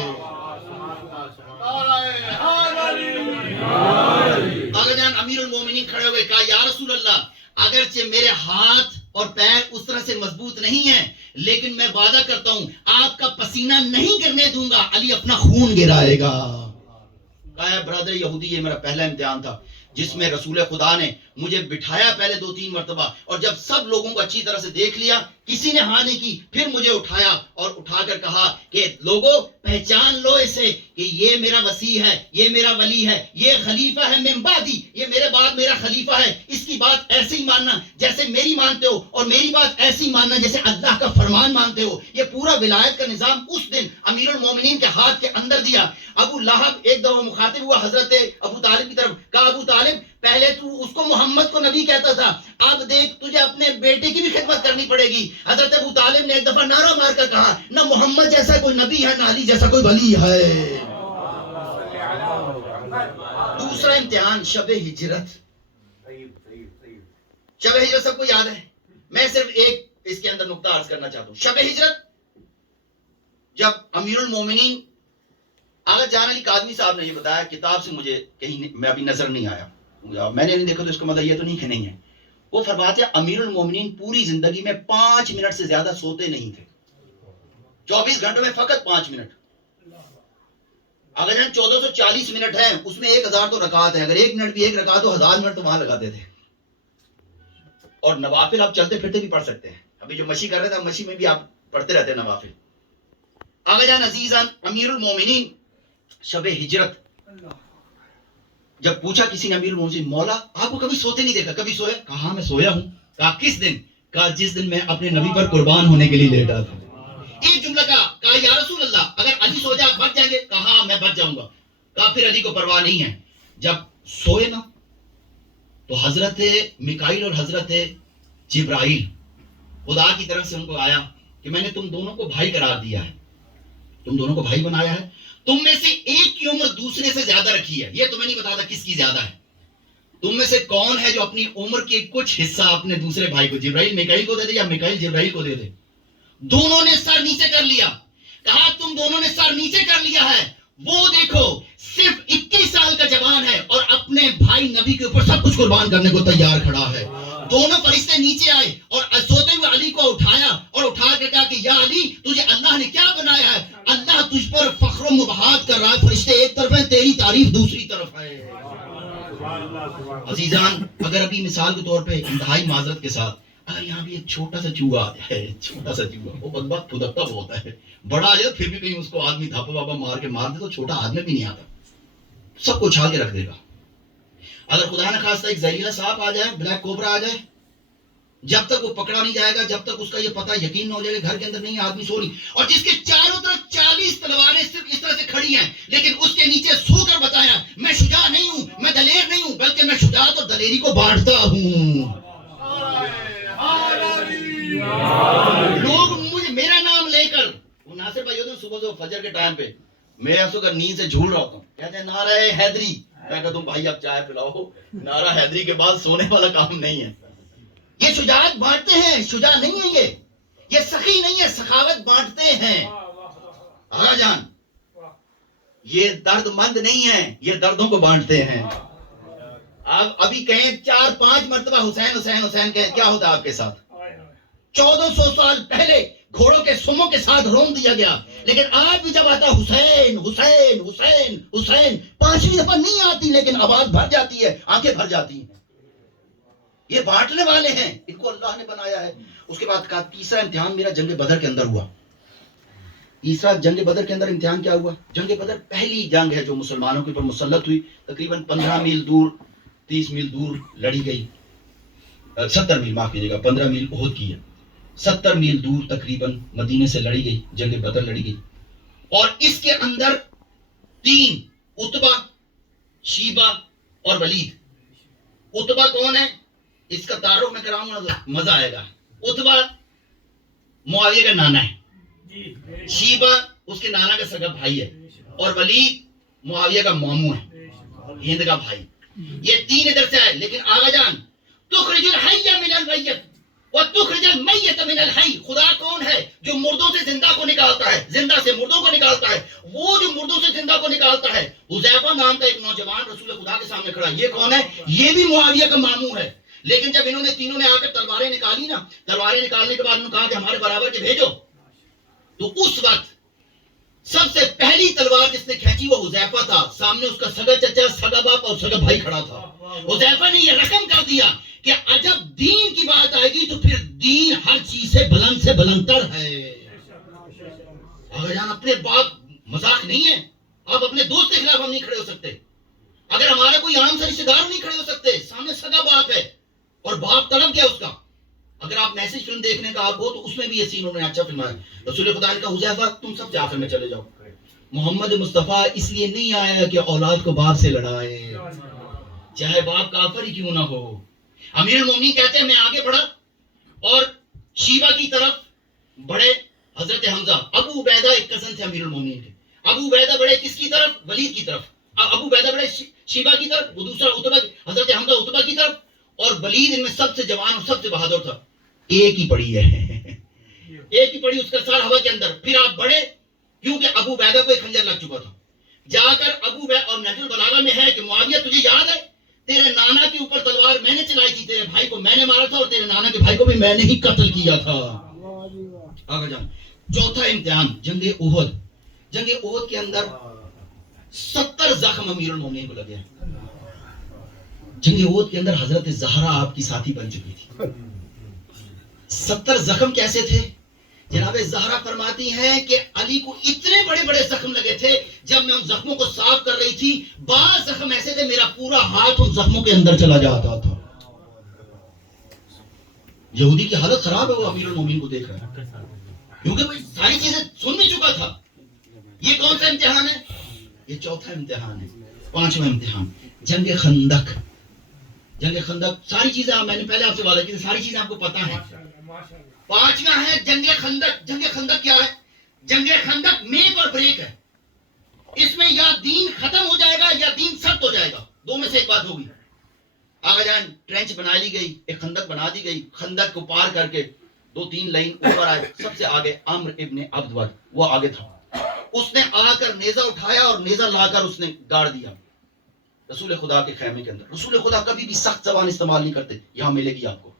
آگے جان امیر المومنین کھڑے ہوئے, کہا یا رسول اللہ اگرچہ میرے ہاتھ اور پیر اس طرح سے مضبوط نہیں ہیں، لیکن میں وعدہ کرتا ہوں آپ کا پسینہ نہیں گرنے دوں گا، علی اپنا خون گرائے گا۔ کہا برادر یہودی یہ میرا پہلا امتحان تھا جس میں رسول خدا نے مجھے بٹھایا پہلے 2-3 مرتبہ، اور جب سب لوگوں کو اچھی طرح سے دیکھ لیا، کسی نے ہاں نہیں کی، پھر مجھے اٹھایا اور اٹھا کر کہا کہ لوگوں پہچان لو اسے کہ یہ میرا وسیع ہے، یہ میرا ولی ہے، یہ خلیفہ ہے من بعدی، یہ میرے بعد میرا خلیفہ ہے، اس کی بات ایسے ہی ماننا جیسے میری مانتے ہو، اور میری بات ایسی ماننا جیسے اللہ کا فرمان مانتے ہو۔ یہ پورا ولایت کا نظام اس دن امیر المومنین کے ہاتھ کے اندر دیا۔ ابو لہب ایک دفعہ مخاطب ہوا حضرت ابو طالب کی طرف، کہا ابو طالب پہلے تو اس کو محمد کو نبی کہتا تھا، اب دیکھ تجھے اپنے بیٹے کی بھی خدمت کرنی پڑے گی۔ حضرت ابو طالب نے ایک دفعہ نعرہ مار کر کہا نہ محمد جیسا کوئی نبی ہے نہ علی جیسا کوئی ولی ہے۔ دوسرا امتحان شب ہجرت۔ شب ہجرت سب کو یاد ہے، میں صرف ایک اس کے اندر نقطہ عرض کرنا چاہتا ہوں۔ شب ہجرت جب امیر المومنین اگر جان علی قادمی صاحب نے یہ بتایا، کتاب سے مجھے کہیں میں ابھی نظر نہیں آیا، میں نے نہیں دیکھا تو اس کا مطلب یہ تو نہیں کہ نہیں ہے، وہ فرماتے ہیں امیر المومنین پوری زندگی میں 5 منٹ سے زیادہ سوتے نہیں تھے، 24 گھنٹوں میں فقط 5 منٹ۔ اگر 1440 منٹ ہیں اس میں 1000 تو رکعت ہے، اگر 1 منٹ بھی 1 رکعت تو 1000 منٹ تو وہاں لگاتے تھے۔ اور نوافل آپ چلتے پھرتے بھی پڑھ سکتے ہیں، ابھی جو مشی کر رہے تھے مشی میں بھی آپ پڑھتے رہتے ہیں نوافل۔ آگے جان عزیزان امیر المومنین شب ہجرت جب پوچھا کسی نے امیر المومنین مولا آپ کو کبھی سوتے نہیں دیکھا، کبھی سوئے؟ کہا میں سویا ہوں۔ کہا کس دن؟ کہا جس دن میں اپنے نبی پر قربان ہونے کے لیے لیٹا تھا۔ ایک جملہ کہا یا رسول اللہ اگر علی سو جائے بچ جائیں گے؟ کہا میں بچ جاؤں گا۔ کہا پھر علی کو پرواہ نہیں ہے۔ جب سوئے نا تو حضرت میکائیل اور حضرت جبرائیل خدا کی طرف سے ان کو آیا کہ میں نے تم دونوں کو بھائی قرار دیا ہے، تم دونوں کو بھائی بنایا ہے، تم میں سے ایک کی عمر دوسرے سے زیادہ رکھی ہے، یہ تمہیں نہیں بتاتا کس کی زیادہ ہے، تم میں سے کون ہے جو اپنی عمر کے کچھ حصہ اپنے دوسرے بھائی کو، جبرائیل میکائیل کو دے دے یا میکائیل جبرائیل کو دے دے۔ دونوں نے سر نیچے کر لیا۔ کہا تم دونوں نے سر نیچے کر لیا ہے، وہ دیکھو صرف 21 سال کا جوان ہے اور اپنے بھائی نبی کے اوپر سب کچھ قربان کرنے کو تیار کھڑا ہے۔ دونوں فرشتے نیچے آئے اور سوتے ہوئے علی کو اٹھایا اور اٹھا کے کہا کہ یا علی تجھے اللہ نے کیا بنایا ہے؟ اللہ تجھ پر فخر و مباحات کر رہا ہے، فرشتے ایک طرف ہیں، تیری تعریف دوسری طرف ہے۔ عزیزان اگر ابھی مثال کے طور پہ انتہائی معذرت کے ساتھ اگر یہاں بھی ایک چھوٹا سا چوہا آ جائے، چھوٹا سا چوہا، وہ بدبخت پھدکتا بہت ہے، بڑا آ جائے پھر بھی کہیں اس کو آدمی دھاپا واپا مار دے تو چھوٹا آدمی بھی نہیں آتا، سب کو اچھال کے رکھ دے گا۔ اگر خدا نہ خواستہ ایک زہریلا سانپ آ جائے، بلیک کوبرا آ جائے، جب تک وہ پکڑا نہیں جائے گا، جب تک اس کا یہ پتہ یقین نہ ہو جائے گا گھر کے اندر نہیں آدمی سو رہی، اور جس کے چاروں طرف 40 تلواریں صرف اس طرح سے کھڑی ہیں، لیکن اس کے نیچے سو کر بتایا میں شجاع نہیں ہوں، میں دلیر نہیں ہوں، بلکہ میں شجاعت اور دلیری کو بانٹتا ہوں۔ لوگ مجھے میرا نام لے کر، وہ ناصر بھائی ہوتے ہیں صبح سے فجر کے ٹائم پہ میں ایسو کر نیند سے جھول رہا ہوتا ہوں، کہتے ہیں نعرہ حیدری، میں کہتا ہوں بھائی اب چائے پلاؤ، نعرہ حیدری کے بعد سونے والا کام نہیں ہے۔ یہ شجاعت بانٹتے ہیں، شجاع نہیں ہے، یہ سخی نہیں ہے، سخاوت بانٹتے ہیں۔ آغا جان یہ درد مند نہیں ہے، یہ دردوں کو بانٹتے ہیں۔ آپ ابھی کہیں 4-5 مرتبہ حسین حسین حسین کہیں، کیا ہوتا ہے آپ کے ساتھ؟ 1400 سال پہلے گھوڑوں کے سموں کے ساتھ روم دیا گیا، لیکن آج بھی جب آتا حسین حسین حسین حسین 5ویں دفعہ نہیں آتی، لیکن آواز بھر جاتی ہے، آنکھیں بھر جاتی ہیں۔ یہ بانٹنے والے ہیں، ان کو اللہ نے بنایا ہے۔ اس کے بعد کہا تیسرا امتحان میرا جنگ بدر کے اندر ہوا۔ تیسرا جنگ بدر کے اندر امتحان کیا ہوا؟ جنگ بدر پہلی جنگ ہے جو مسلمانوں کے اوپر مسلط ہوئی، تقریباً 15 میل دور 30 میل دور لڑی گئی، 70 میل معاف کیجیے گا، 15 میل احد کی ہے، 70 میل دور تقریباً مدینے سے لڑی گئی، جنگ بدر لڑی گئی۔ اور اس کے اندر 3 عتبہ، شیبہ اور ولید۔ عتبہ کون ہے؟ اس کا تعارف میں کراؤں گا، مزہ آئے گا۔ عتبہ معاویہ کا نانا ہے، شیبہ اس کے نانا کا سگا بھائی ہے، اور ولید معاویہ کا ماموں ہے، ہند کا بھائی۔ یہ 3 ادھر سے آئے، لیکن آغا جان تخرج الحی من المیت وتخرج المیت من الحی، خدا کون ہے؟ جو مردوں سے زندہ کو نکالتا ہے، زندہ سے مردوں کو نکالتا ہے، وہ جو مردوں سے زندہ کو نکالتا ہے۔ حذیفہ نام کا ایک نوجوان رسول خدا کے سامنے کھڑا، یہ کون ہے؟ یہ بھی معاویہ کا ماموں ہے، لیکن جب انہوں نے تینوں نے آ کر تلواریں نکالی نا، تلواریں نکالنے کے بعد انہوں نے کہا کہ ہمارے برابر کے بھیجو، تو اس وقت سب سے پہلی تلوار جس نے کھینچی وہ حذیفہ تھا. سامنے اس کا سگا چچا، سگا باپ اور سگا بھائی کھڑا تھا. حذیفہ نے یہ رقم کر دیا کہ جب دین کی بات آئے گی تو پھر دین ہر چیز سے بلند تر ہے. اگر جان اپنے باپ مذاق نہیں ہے، آپ اپنے دوست کے خلاف ہم نہیں کھڑے ہو سکتے. اگر ہمارا کوئی عام سے رشتہ دار نہیں کھڑے ہو سکتے، سامنے سگا باپ ہے اور باپ تڑپ گیا اس کا. اگر آپ میسج فلم دیکھنے کا آپ ہو تو اس میں بھی یہ سین انہوں نے اچھا فلمایا. رسول خدا نے کہا حذیفہ تم سب جعفر میں چلے جاؤ. محمد مصطفیٰ اس لیے نہیں آیا کہ اولاد کو باپ سے لڑائے، چاہے باپ کافر ہی کیوں نہ ہو. امیر المومنین کہتے ہیں میں آگے بڑھا اور شیبہ کی طرف بڑھے حضرت حمزہ. ابو عبیدہ ایک کزن تھے امیر المومنین کے. ابو عبیدہ بڑھے کس کی طرف؟ ولید کی طرف. ابو عبیدہ بڑھے شیبہ کی طرف، وہ دوسرا عتبہ، حضرت حمزہ عتبہ کی طرف، اور ولید ان میں سب سے جوان اور سب سے بہادر تھا. ایک ہی پڑی ہے، ایک ہی پڑی اس کا سار ہوا کے اندر. پھر آپ بڑھے کیونکہ ابو عبیدہ کو ایک خنجر لگ چکا تھا. جا کر ابو عبیدہ، اور نہج البلاغہ میں ہے کہ معاویہ تجھے یاد ہے تیرے نانا کے اوپر تلوار میں نے چلائی تھی، تیرے بھائی کو میں نے مارا تھا اور تیرے نانا کے بھائی کو بھی میں نے ہی قتل کیا تھا. آگے جان چوتھا امتحان جنگ احد. جنگ احد کے اندر 70 زخم امیر المومنین کو لگے. جنگ احد کے اندر حضرت زہرا آپ کی ساتھی بن چکی تھی. 70 زخم کیسے تھے؟ جناب زہرا فرماتی ہیں کہ علی کو اتنے بڑے بڑے زخم لگے تھے، جب میں ان زخموں کو صاف کر رہی تھی بعض زخم ایسے تھے میرا پورا ہاتھ ان زخموں کے اندر چلا جاتا تھا. یہودی کی حالت خراب ہے، وہ امیر المومنین کو دیکھ رہا ہے کیونکہ وہ ساری چیزیں سن بھی چکا تھا. یہ کون سا امتحان ہے؟ یہ چوتھا امتحان ہے. پانچواں امتحان جنگ خندق. جنگ خندق ساری چیزیں میں نے پہلے آپ سے وعدہ کی تھی، ساری چیزیں آپ کو پتا ہے. پانچواں ہے جنگ خندق. جنگ خندق کیا ہے؟ جنگ خندق میک اور بریک ہے. اس میں یا دین ختم ہو جائے گا یا دین سخت ہو جائے گا، دو میں سے ایک بات ہوگی. آگے جان ٹرینچ بنا لی گئی، ایک خندق بنا دی گئی. خندق کو پار کر کے 2-3 لائن اوپر آئے. سب سے آگے عمرو ابن عبد ود وہ آگے تھا. اس نے آ کر نیزہ اٹھایا اور نیزہ لا کر اس نے گاڑ دیا رسول خدا کے خیمے کے اندر. رسول خدا کبھی بھی سخت زبان استعمال نہیں کرتے، یہاں ملے گی آپ کو.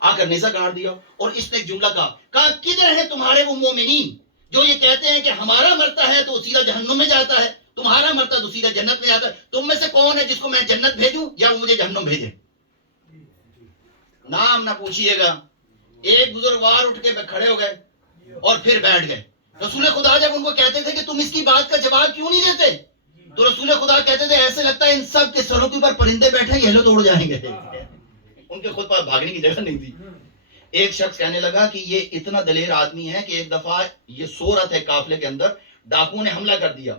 آ کر نیزہ گاڑ دیا اور اس نے ایک جملہ کہا کدھر ہیں تمہارے وہ مومنین جو یہ کہتے ہیں کہ ہمارا مرتا ہے تو سیدھا جہنم میں جاتا ہے، تمہارا مرتا تو سیدھا جنت میں جاتا ہے. تم میں سے کون ہے جس کو میں جنت بھیجوں یا وہ مجھے جہنم بھیجے؟ نام نہ پوچھئے گا. ایک بزرگوار اٹھ کے کھڑے ہو گئے اور پھر بیٹھ گئے. رسول خدا جب ان کو کہتے تھے کہ تم اس کی بات کا جواب کیوں نہیں دیتے، تو رسول خدا کہتے تھے ایسے لگتا ہے ان سب کے سروں کے اوپر پرندے بیٹھے یہ لوگ توڑ جائیں گے. ان کے خود پر بھاگنے کی جگہ نہیں تھی. ایک شخص کہنے لگا کہ یہ اتنا دلیر آدمی ہے کہ ایک دفعہ یہ سو رہا تھا قافلے کے اندر، ڈاکوؤں نے حملہ کر دیا.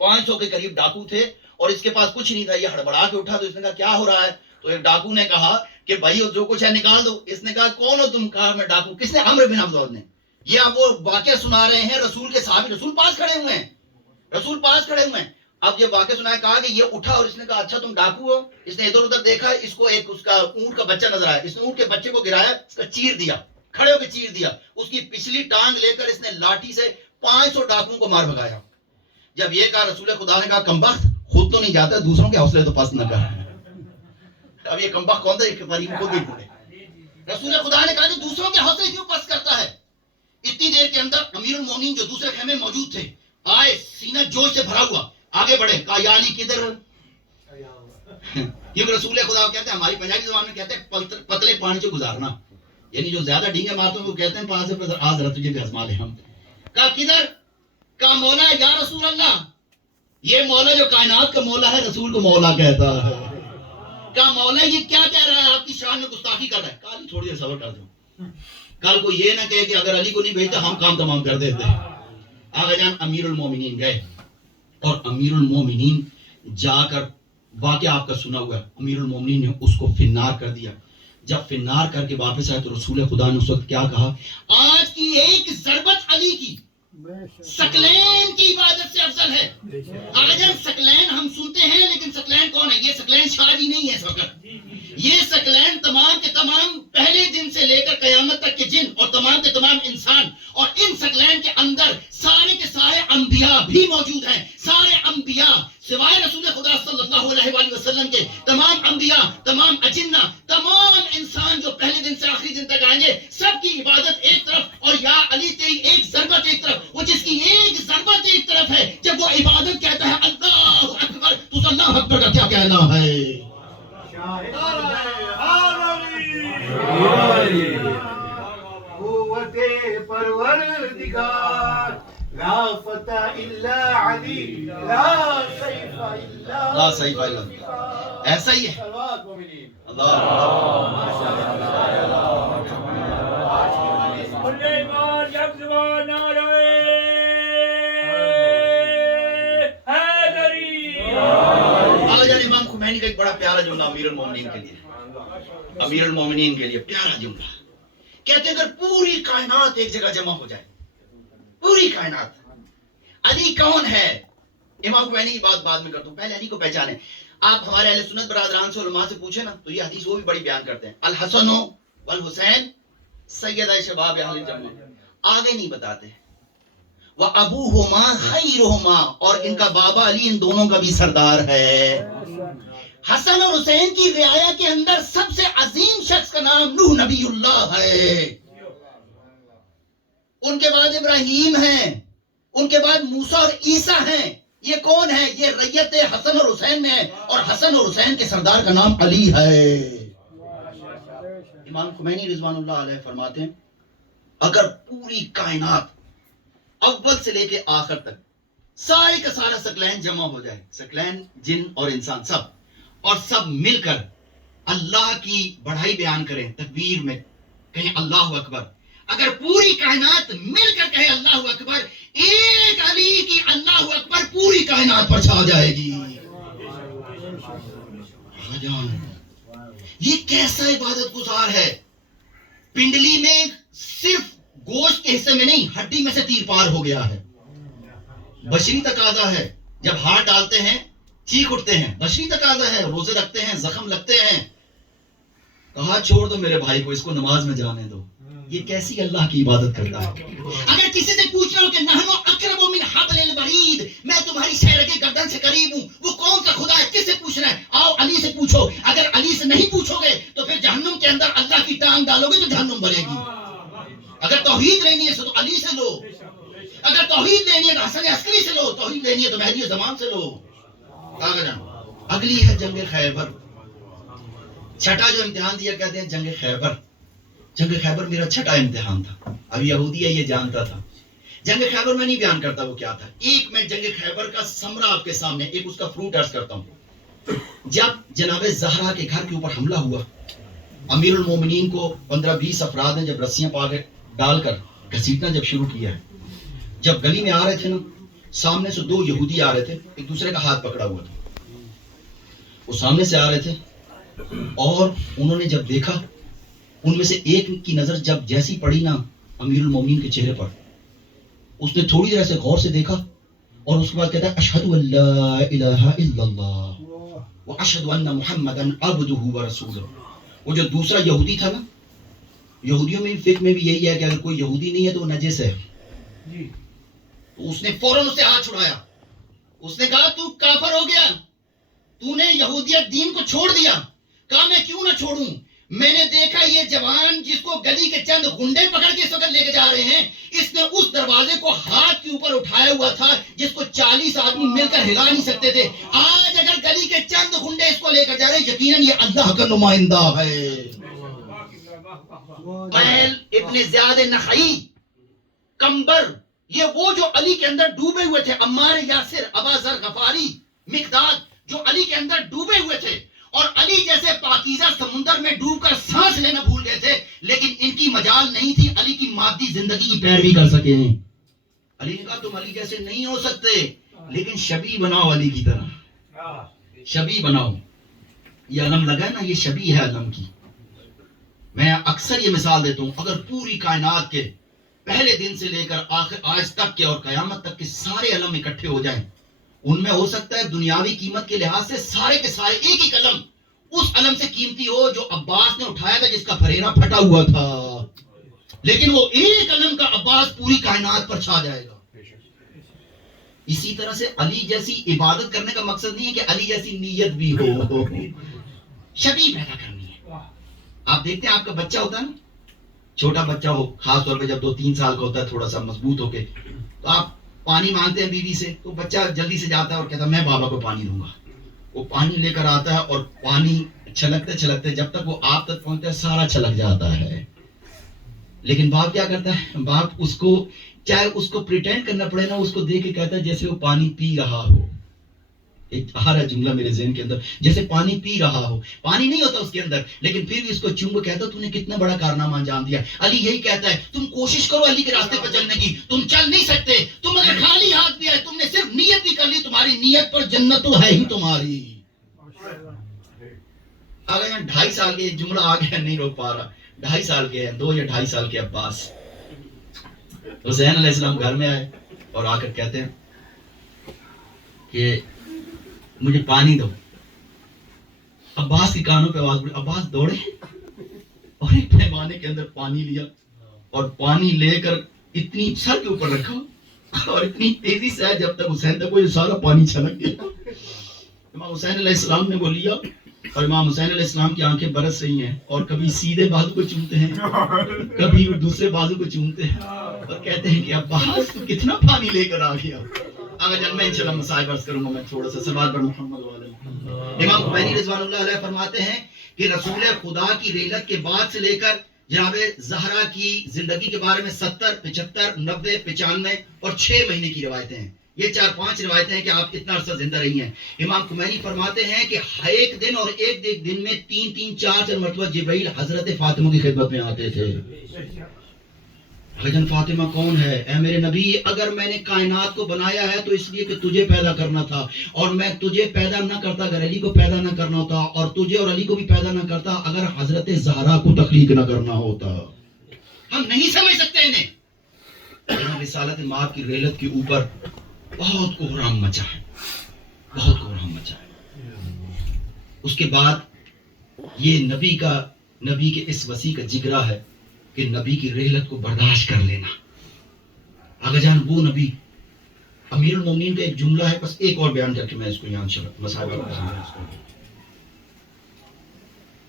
500 کے قریب ڈاکو تھے اور اس کے پاس کچھ نہیں تھا. یہ ہڑبڑا کے اٹھا تو اس نے کہا کیا ہو رہا ہے؟ تو ایک ڈاکو نے کہا کہ بھائی جو کچھ ہے نکال دو. اس نے کہا کون ہو تم؟ کہا میں ڈاکو. کس نے؟ عمرو بن عبد ود نے. یہ اب وہ واقعہ سنا رہے ہیں رسول کے صحابی، رسول پاس کھڑے ہوئے ہیں، رسول پاس کھڑے ہوئے ہیں. اب یہ واقعہ سنایا، کہا کہ یہ اٹھا اور اس نے کہا اچھا تم ڈاکو ہو. اس نے ادھر ادھر دیکھا، اس کو ایک اس کا اونٹ کا بچہ نظر آیا. اس نے اونٹ کے بچے کو گرایا، اس کا چیر دیا، کھڑے ہو کے چیر دیا. اس کی پچھلی ٹانگ لے کر اس نے لاٹھی سے 500 ڈاکوؤں کو مار بھگایا. جب یہ کہا رسول خدا نے کہا کمبخت خود تو نہیں جاتا، دوسروں کے حوصلے تو پست نہ کر. اب یہ کمبخت کون تھا؟ ایک قریب خود بھی بولے. رسول خدا نے کہا کہ دوسروں کے حوصلے کیوں پست کرتا ہے؟ اتنی دیر کے اندر امیر المومنین جو دوسرے خیمے میں موجود تھے آئے، سینہ جوش سے بھرا ہوا، آگے بڑھے. کہا یا علی کدھر؟ کیونکہ رسول خدا کہتے ہیں، ہماری پنجابی زبان میں کہتے ہیں پتلے پانی سے گزارنا، یعنی جو زیادہ ڈینگے مارتے ہیں وہ کہتے ہیں پاس سے آج رت تجھے بھی آزما لے ہم. کہا کدھر؟ کہا مولا یا رسول اللہ. یہ مولا جو کائنات کا مولا ہے رسول کو مولا کہتا ہے. کہا مولا یہ کیا کہہ رہا ہے؟ آپ کی شان میں گستاخی کر رہا ہے. کہا تھوڑی دیر صبر کر دو، کل کو یہ نہ کہے کہ اگر علی کو نہیں بھیجتا ہم کام تمام کر دیتے. آگے جان امیر المومنین گئے اور امیر المومنین جا کر واقعہ آپ کا سنا ہوا ہے، امیر المومنین نے اس کو فنار کر دیا. جب فنار کر کے واپس آئے تو رسول خدا نے اس وقت کیا کہا؟ آج کی ایک ضربت علی کی سکلین کی عبادت سے افضل ہے. آج سکلین ہم سنتے ہیں لیکن سکلین کون ہے؟ یہ سکلین شادی نہیں ہے اس وقت. یہ سکلین تمام کے تمام پہلے دن سے لے کر قیامت تک کے جن اور تمام کے تمام انسان، اور ان سکلین کے اندر سارے کے سارے انبیاء بھی موجود ہیں. سارے انبیاء سوائے رسول خدا صلی اللہ علیہ وآلہ وسلم کے تمام انبیاء، تمام اجنہ، تمام انسان جو پہلے دن سے آخری دن تک آئیں گے، سب کی عبادت ایک طرف، اور یا علی تیری ایک ضربت ایک طرف. وہ جس کی ایک ضربت ایک طرف ہے، جب وہ عبادت کہتا ہے اللہ اکبر، تو اللہ اکبر کا کیا کہنا ہے؟ قوت پروردگار، لا فتح الا علی، لا سیف الا لا سیف الا اللہ. ایسا ہی ہے اللہ. سلیمان یک زبان نعرہ حیدری. آجان امام خمینی کا ایک بڑا پیارا جملہ امیر المومنین کے لیے، امیر المومنین کے لیے پیارا جملہ. کہتے ہیں اگر پوری کائنات ایک جگہ جمع ہو جائے، پوری کائنات، علی کون ہے؟ امام خمینی کی بات بعد میں کرتا ہوں، پہلے علی کو پہچانے. آپ ہمارے اہل سنت برادران سے علماء سے پوچھیں نا تو یہ حدیث وہ بھی بڑی بیان کرتے ہیں، الحسن والحسین سیدہ شباب اہل الجنہ. آگے نہیں بتاتے وَأَبُوهُمَا خَيْرُهُمَا، اور ان کا بابا علی ان دونوں کا بھی سردار ہے. حسن اور حسین کی رعایا کے اندر سب سے عظیم شخص کا نام نوح نبی اللہ ہے. ان کے بعد ابراہیم ہیں، ان کے بعد موسیٰ اور عیسیٰ ہیں. یہ کون ہے؟ یہ ریت حسن اور حسین میں ہے، اور حسن اور حسین کے سردار کا نام علی ہے. امام خمینی رضوان اللہ علیہ فرماتے ہیں اگر پوری کائنات اول سے لے کے آخر تک سارے کا سارا ثقلین جمع ہو جائے، ثقلین جن اور انسان سب، اور سب مل کر اللہ کی بڑائی بیان کریں، تکبیر میں کہیں اللہ اکبر، اگر پوری کائنات مل کر کہے اللہ اکبر، ایک علی کی اللہ اکبر پوری کائنات پر چھا جائے گی. یہ کیسا عبادت گزار ہے. پنڈلی میں صرف گوشت کے حصے میں نہیں، ہڈی میں سے تیر پار ہو گیا ہے. بشری تقاضا ہے، جب ہاتھ ڈالتے ہیں چیخ اٹھتے ہیں، بشری تقاضا ہے، روزے رکھتے ہیں زخم لگتے ہیں. کہا چھوڑ دو میرے بھائی کو، اس کو نماز میں جانے دو. یہ کیسی اللہ کی عبادت کرتا ہے. اگر کسی سے پوچھ رہا ہو کہ نحنو اقرب من حبل الورید، میں تمہاری شہر کے گردن سے قریب ہوں، وہ کون سا خدا ہے؟ کس سے پوچھ رہے ہیں؟ آؤ علی سے پوچھو. اگر علی سے نہیں پوچھو گے تو پھر جہنم کے اندر اللہ کی ٹانگ ڈالو گے تو جہنم بنے گی. اگر توحید لینی ہے تو علی سے لو، اگر توحید لینی ہے تو حسن عسکری سے لو، توحید لینی ہے تو مہدی زمان سے لو. اگلی ہے جنگ خیبر. چھٹا جو امتحان دیا کہتے ہیں جنگ خیبر. جنگ خیبر میرا چھٹا امتحان تھا. اب یہودی ہے یہ جانتا تھا. جنگ خیبر میں نہیں بیان کرتا وہ کیا تھا. ایک میں جنگ خیبر کا ثمرہ آپ کے سامنے، ایک اس کا فروٹ عرض کرتا ہوں. جب جناب زہرا کے گھر کے اوپر حملہ ہوا، امیر المومنین کو 15-20 افراد نے جب رسیاں پا کے ڈال کر گھسیٹنا جب شروع کیا ہے، جب گلی میں آ رہے تھے نا، سامنے سے 2 یہودی آ رہے تھے، ایک دوسرے کا ہاتھ پکڑا ہوا تھا. وہ سامنے سے آ رہے تھے اور انہوں نے جب دیکھا، ان میں سے ایک کی نظر جب جیسی پڑی نا امیر المومنین کے چہرے پر، اس نے تھوڑی دیر سے غور سے دیکھا اور اس کے بعد کہتا ہے اشہد ان لا الہ الا اللہ واشہد ان محمدا عبدہ ورسولہ. وہ جو دوسرا یہودی تھا نا، یہودیوں میں فقہ میں بھی یہی ہے کہ اگر کوئی یہودی نہیں ہے تو وہ نجس ہے. تو اس نے فوراً اس سے ہاتھ چھڑایا. اس نے کہا تو کافر ہو گیا، تو نے یہودیت دین کو چھوڑ دیا. کہا میں کیوں نہ چھوڑوں، میں نے دیکھا یہ جوان جس کو گلی کے چند گنڈے پکڑ کے اس وقت لے کے جا رہے ہیں، اس نے اس دروازے کو ہاتھ کے اوپر اٹھایا ہوا تھا جس کو 40 آدمی مل کر ہلا نہیں سکتے تھے. آج اگر گلی کے چند گنڈے اس کو لے کر جا رہے ہیں، یقیناً یہ اللہ کا نمائندہ ہے. قیل ابن زیاد نخعی، کمبر، یہ وہ جو علی کے اندر ڈوبے ہوئے تھے، عمار یاسر، ابا ذر غفاری، مقداد، جو علی کے اندر ڈوبے ہوئے تھے اور علی جیسے پاکیزہ سمندر میں ڈوب کر سانس لینا بھول گئے تھے، لیکن ان کی مجال نہیں تھی علی کی مادی زندگی کی پیروی کر سکیں. علی نے کہا تم علی جیسے نہیں ہو سکتے، لیکن شبیہ بناؤ علی کی طرح، شبیہ بناؤ. یہ علم لگا ہے نا، یہ شبیہ ہے علم کی. میں اکثر یہ مثال دیتا ہوں، اگر پوری کائنات کے پہلے دن سے لے کر آج تک کے اور قیامت تک کے سارے علم اکٹھے ہو جائیں، ان میں ہو سکتا ہے دنیاوی قیمت کے لحاظ سے سارے کے سارے ایک ایک علم اس علم سے قیمتی ہو جو عباس نے اٹھایا تھا، جس کا پھریرا پھٹا ہوا تھا، لیکن وہ ایک علم کا عباس پوری کائنات پر چھا جائے گا. اسی طرح سے علی جیسی عبادت کرنے کا مقصد نہیں ہے کہ علی جیسی نیت بھی ہو، شبیہ پیدا کرنی ہے۔ آپ دیکھتے ہیں آپ کا بچہ ہوتا ہے نا، چھوٹا بچہ ہو، خاص طور پہ جب 2-3 سال کا ہوتا ہے، تھوڑا سا مضبوط ہو کے، تو آپ پانی مانگتے ہیں بیوی سے، تو بچہ جلدی سے جاتا ہے اور کہتا ہے میں بابا کو پانی دوں گا۔ وہ پانی لے کر آتا ہے اور پانی چھلکتے چھلکتے جب تک وہ آپ تک پہنچتا ہے سارا چھلک جاتا ہے۔ لیکن باپ کیا کرتا ہے؟ باپ اس کو چاہے اس کو پریٹینڈ کرنا پڑے نا، اس کو دیکھ کے کہتا ہے جیسے وہ پانی پی رہا ہو۔ ایک آ رہا جملہ میرے ذہن کے اندر، جیسے پانی پی رہا ہو، پانی نہیں ہوتا اس کے اندر، لیکن پھر بھی اس کو چوم کے کہتا ہے تو نے کتنا بڑا کارنامہ انجام دیا۔ علی یہی کہتا ہے تم کوشش کرو علی کے راستے پر چلنے کی، تم چل نہیں سکتے، تم اگر خالی ہاتھ بھی آئے، تم نے صرف نیت بھی کر لی، تمہاری نیت پر جنت تو ہے ہی تمہاری۔ اگر میں 2.5 سال کے جملہ آ گیا، نہیں روک پا رہا، 2.5 سال کے ہیں، 2 یا 2.5 سال کے عباس حسین علیہ السلام گھر میں آئے اور آ کر کہتے ہیں کہ مجھے پانی دو۔ عباس کی کانوں پہ آواز پڑی، عباس دوڑے اور ایک پیمانے کے اندر پانی لیا اور پانی لے کر اتنی سر کے اوپر رکھا اور اتنی تیزی سے جب تک حسین تک وہ سارا پانی چھلک گیا۔ امام حسین علیہ السلام نے وہ لیا اور امام حسین علیہ السلام کی آنکھیں برس رہی ہیں اور کبھی سیدھے بازو کو چومتے ہیں، کبھی دوسرے بازو کو چومتے ہیں اور کہتے ہیں کہ عباس تو کتنا پانی لے کر آ گیا۔ آگے جب میں انشاءاللہ مسائل عرض کروں گا، میں تھوڑا سا سوال پر محمد والے امام خمینی رضوان اللہ علیہ فرماتے ہیں کہ رسول خدا کی رحلت کے بعد سے لے کر جناب زہرا کی زندگی کے بارے میں 70، 75، 90، 95 اور 6 مہینے کی روایتیں ہیں۔ یہ 4-5 روایتیں ہیں کہ آپ اتنا عرصہ زندہ رہی ہیں۔ امام خمینی فرماتے ہیں کہ ایک دن اور ایک دن میں 3-3، 4-4 مرتبہ جبرائیل حضرت فاطمہ کی خدمت میں آتے تھے۔ بھجن فاطمہ کون ہے؟ اے میرے نبی، اگر میں نے کائنات کو بنایا ہے تو اس لیے کہ تجھے پیدا کرنا تھا، اور میں تجھے پیدا نہ کرتا اگر علی کو پیدا نہ کرنا ہوتا، اور تجھے اور علی کو بھی پیدا نہ کرتا اگر حضرت زہرا کو تخلیق نہ کرنا ہوتا۔ ہم نہیں سمجھ سکتے انہیں۔ رسالت مآب کی رحلت کے اوپر بہت کوہرام مچا ہے، بہت کوہرام مچا ہے۔ اس کے بعد یہ نبی کے اس وسیع کا جگرہ ہے کہ نبی کی رحلت کو برداشت کر لینا۔ آگا جان وہ نبی امیر المومنین کا ایک جملہ ہے، بس ایک اور بیان کر کے میں اس کو یہاں مسائل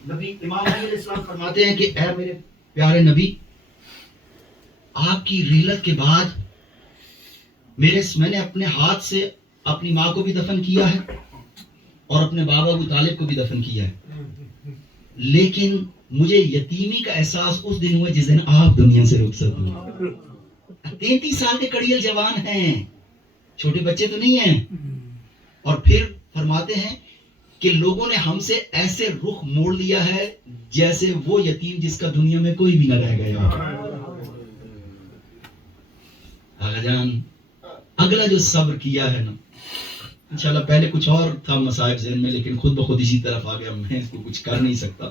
نبی امام علیہ السلام فرماتے ہیں کہ اے میرے پیارے نبی، آپ کی رحلت کے بعد میں نے اپنے ہاتھ سے اپنی ماں کو بھی دفن کیا ہے اور اپنے بابا ابو طالب کو بھی دفن کیا ہے، لیکن مجھے یتیمی کا احساس اس دن ہوا جس دن آپ دنیا سے رخصت ہوئے۔ 33 سال کے کڑیل جوان ہیں، چھوٹے بچے تو نہیں ہیں۔ اور پھر فرماتے ہیں کہ لوگوں نے ہم سے ایسے رخ موڑ لیا ہے جیسے وہ یتیم جس کا دنیا میں کوئی بھی نہ رہ گیا۔ آقا جان اگلا جو صبر کیا ہے نا، انشاءاللہ پہلے کچھ اور تھا مصائب ذہن میں، لیکن خود بخود اسی طرف آ گیا، میں اس کو کچھ کر نہیں سکتا۔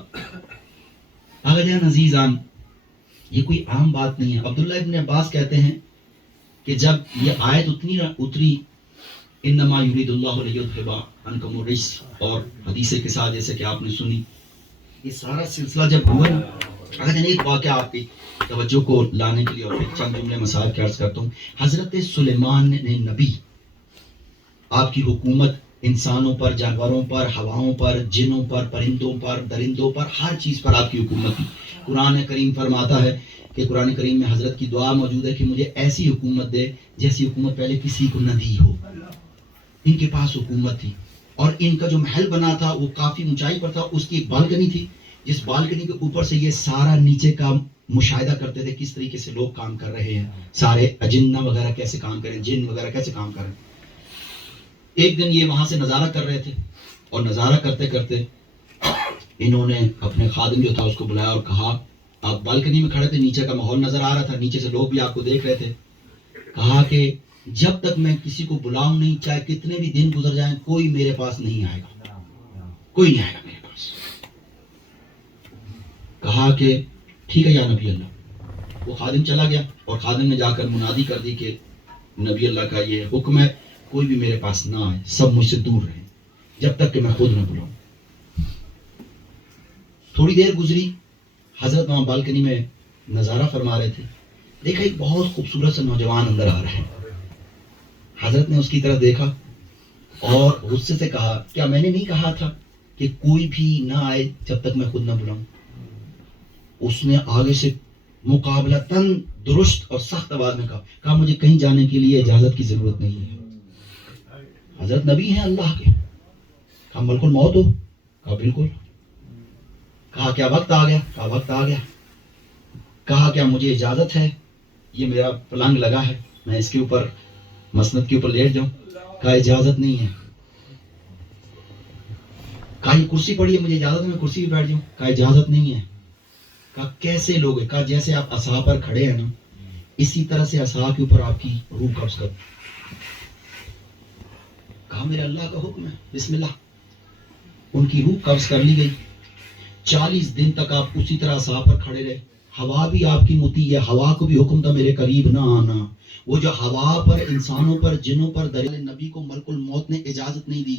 آقا جان عزیزان، یہ کوئی عام بات نہیں ہے۔ عبداللہ ابن عباس کہتے ہیں کہ جب یہ آیت اتری انما یرید اللہ لیذھب عنکم الرجس، اور حدیث کے ساتھ جیسے کہ آپ نے سنی، یہ سارا سلسلہ جب ہوا نا، آقا جان ایک واقعہ آپ کی توجہ کو لانے کے لیے اور پھر چند جملے مسائل کے عرض کرتا ہوں۔ حضرت سلیمان نے نبی، آپ کی حکومت انسانوں پر، جانوروں پر، ہواؤں پر، جنوں پر، پرندوں پر، درندوں پر، ہر چیز پر آپ کی حکومت تھی۔ قرآن کریم فرماتا ہے کہ قرآن کریم میں حضرت کی دعا موجود ہے کہ مجھے ایسی حکومت دے جیسی حکومت پہلے کسی کو نہ دی ہو۔ ان کے پاس حکومت تھی اور ان کا جو محل بنا تھا وہ کافی اونچائی پر تھا، اس کی ایک بالکنی تھی جس بالکنی کے اوپر سے یہ سارا نیچے کا مشاہدہ کرتے تھے، کس طریقے سے لوگ کام کر رہے ہیں، سارے اجنہ وغیرہ کیسے کام کریں، جن وغیرہ کیسے کام کر رہے ہیں۔ ایک دن یہ وہاں سے نظارہ کر رہے تھے اور نظارہ کرتے کرتے انہوں نے اپنے خادم جو تھا اس کو بلایا اور کہا، آپ بالکنی میں کھڑے تھے، نیچے کا ماحول نظر آ رہا تھا، نیچے سے لوگ بھی آپ کو دیکھ رہے تھے، کہا کہ جب تک میں کسی کو بلاؤں نہیں، چاہے کتنے بھی دن گزر جائیں، کوئی میرے پاس نہیں آئے گا، کوئی نہیں آئے گا میرے پاس۔ کہا کہ ٹھیک ہے یا نبی اللہ۔ وہ خادم چلا گیا اور خادم نے جا کر منادی کر دی کہ نبی اللہ کا یہ حکم ہے، کوئی بھی میرے پاس نہ آئے، سب مجھ سے دور رہیں جب تک کہ میں خود نہ بلاؤں۔ تھوڑی دیر گزری، حضرت وہاں بالکنی میں نظارہ فرما رہے تھے، دیکھا ایک بہت خوبصورت سا نوجوان اندر آ رہا ہے۔ حضرت نے اس کی طرف دیکھا اور غصے سے کہا کیا میں نے نہیں کہا تھا کہ کوئی بھی نہ آئے جب تک میں خود نہ بلاؤں؟ اس نے آگے سے مقابلتاً درست اور سخت آواز میں کہا مجھے کہیں جانے کے لیے اجازت کی ضرورت نہیں ہے، حضرت نبی ہیں اللہ کے۔ کہا ملک الموت ہو؟ کہا بالکل۔ کہا کیا وقت آ گیا؟ کہا وقت آ گیا۔ کہا کیا مجھے اجازت ہے، یہ میرا پلنگ لگا ہے میں اس کے اوپر مسند کے اوپر لیٹ جاؤں؟ کہا اجازت نہیں ہے۔ کہا یہ کرسی پڑی ہے، مجھے اجازت ہے میں کرسی پہ بیٹھ جاؤں؟ کہا اجازت نہیں ہے۔ کہا کیسے لوگ ہیں؟ کہا جیسے آپ عصا پر کھڑے ہیں نا اسی طرح سے عصا کے اوپر آپ کی روح قبض کرو۔ کہا میرے اللہ کا حکم ہے، بسم اللہ۔ ان کی روح قبض کر لی گئی۔ 40 دن تک آپ اسی طرح عصا پر کھڑے رہے۔ ہوا بھی آپ کی مطیع ہے، ہوا کو بھی حکم تھا میرے قریب نہ آنا۔ وہ جو ہوا پر، انسانوں پر، جنوں پر دریائے نبی کو ملک الموت نے اجازت نہیں دی،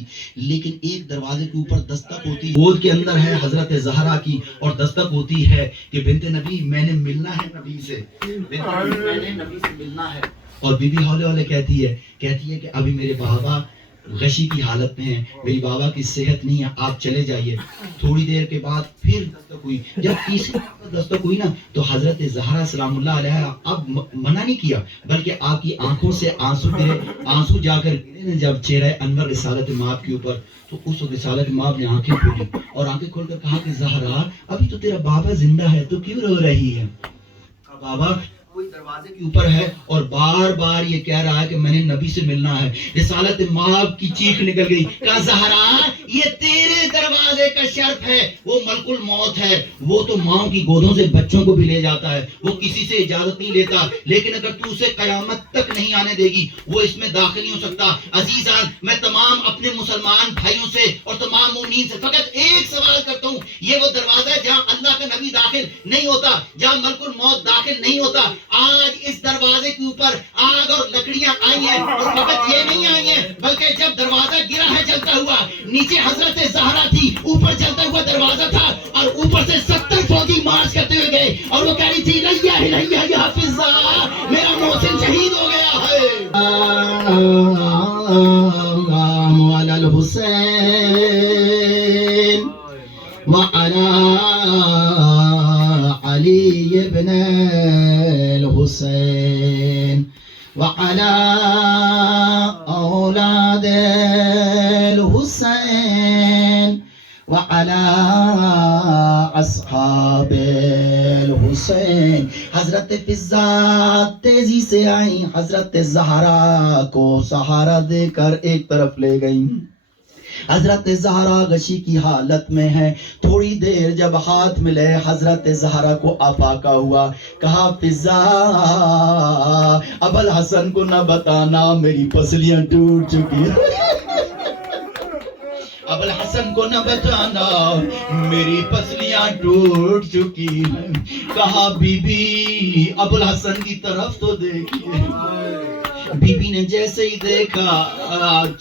لیکن ایک دروازے کے اوپر دستک ہوتی ہے، گود کے اندر ہے حضرت زہرا کی، اور دستک ہوتی ہے کہ بنت نبی میں نے ملنا ہے نبی سے، بنت نبی میں نے نبی سے ملنا ہے۔ اور بی بی ہولے ہولے کہتی ہے کہ ابھی میرے بابا غشی کی حالت میں ہیں، میری بابا کی صحت نہیں ہے، آپ چلے جائیے۔ تھوڑی دیر کے بعد پھر دستک ہوئی۔ جب تیسری دستک ہوئی نا تو حضرت زہرا سلام اللہ علیہ اب منع نہیں کیا، بلکہ آپ کی آنکھوں سے آنسو گرے، آنسو جا کر گرے جب چہرہ انور رسالت مآب کے اوپر، تو اس وقت رسالت مآب نے آنکھیں کھولی اور آنکھیں کھول کر کہا کہ زہرا ابھی تو تیرا بابا زندہ ہے تو کیوں رو رہی ہے؟ بابا کوئی دروازے کے اوپر ہے اور بار بار یہ کہہ رہا ہے کہ میں نے نبی سے ملنا ہے۔ رسالت مآب کی چیخ نکل گئی، کہا زہرا یہ تیرے دروازے کا شرف ہے، وہ ملک الموت ہے، وہ تو ماں کی گودوں سے بچوں کو بھی لے جاتا ہے، وہ کسی سے اجازت نہیں لیتا، لیکن اگر تو اسے قیامت تک نہیں آنے دے گی وہ اس میں داخل نہیں ہو سکتا۔ عزیزان میں تمام اپنے مسلمان بھائیوں سے اور تمام مومنین سے فقط ایک سوال کرتا ہوں، یہ وہ دروازہ ہے جہاں اللہ کا نبی داخل نہیں ہوتا، جہاں ملک الموت داخل نہیں ہوتا۔ آج اس دروازے کے اوپر آگ اور لکڑیاں آئی ہیں، اور فقط یہ نہیں آئی ہیں بلکہ جب دروازہ گرا ہے جلتا ہوا، نیچے حضرت زہرا تھی، اوپر جلتا ہوا دروازہ تھا، اور اوپر سے 70 فوجی مارچ کرتے ہوئے گئے اور وہ کہہ رہی تھی لیا ہلیا یا حافظہ میرا محسن شہید ہو گیا ہے۔ وعلی الحسین وعلی علی ابن الحسین وعلى أولاد الحسين وعلى أصحاب الحسين۔ حضرت فضا تیزی سے آئیں، حضرت زہرا کو سہارا دے کر ایک طرف لے گئیں۔ حضرت زہرا غشی کی حالت میں ہے، تھوڑی دیر جب ہاتھ ملے حضرت زہرا کو افاقہ ہوا، کہا فضا ابوالحسن کو نہ بتانا میری پسلیاں ٹوٹ چکی ہیں، ابوالحسن کو نہ بتانا میری پسلیاں ٹوٹ چکی ہیں۔ کہا بی بی ابوالحسن کی طرف تو دیکھیے۔ بی بی نے جیسے ہی دیکھا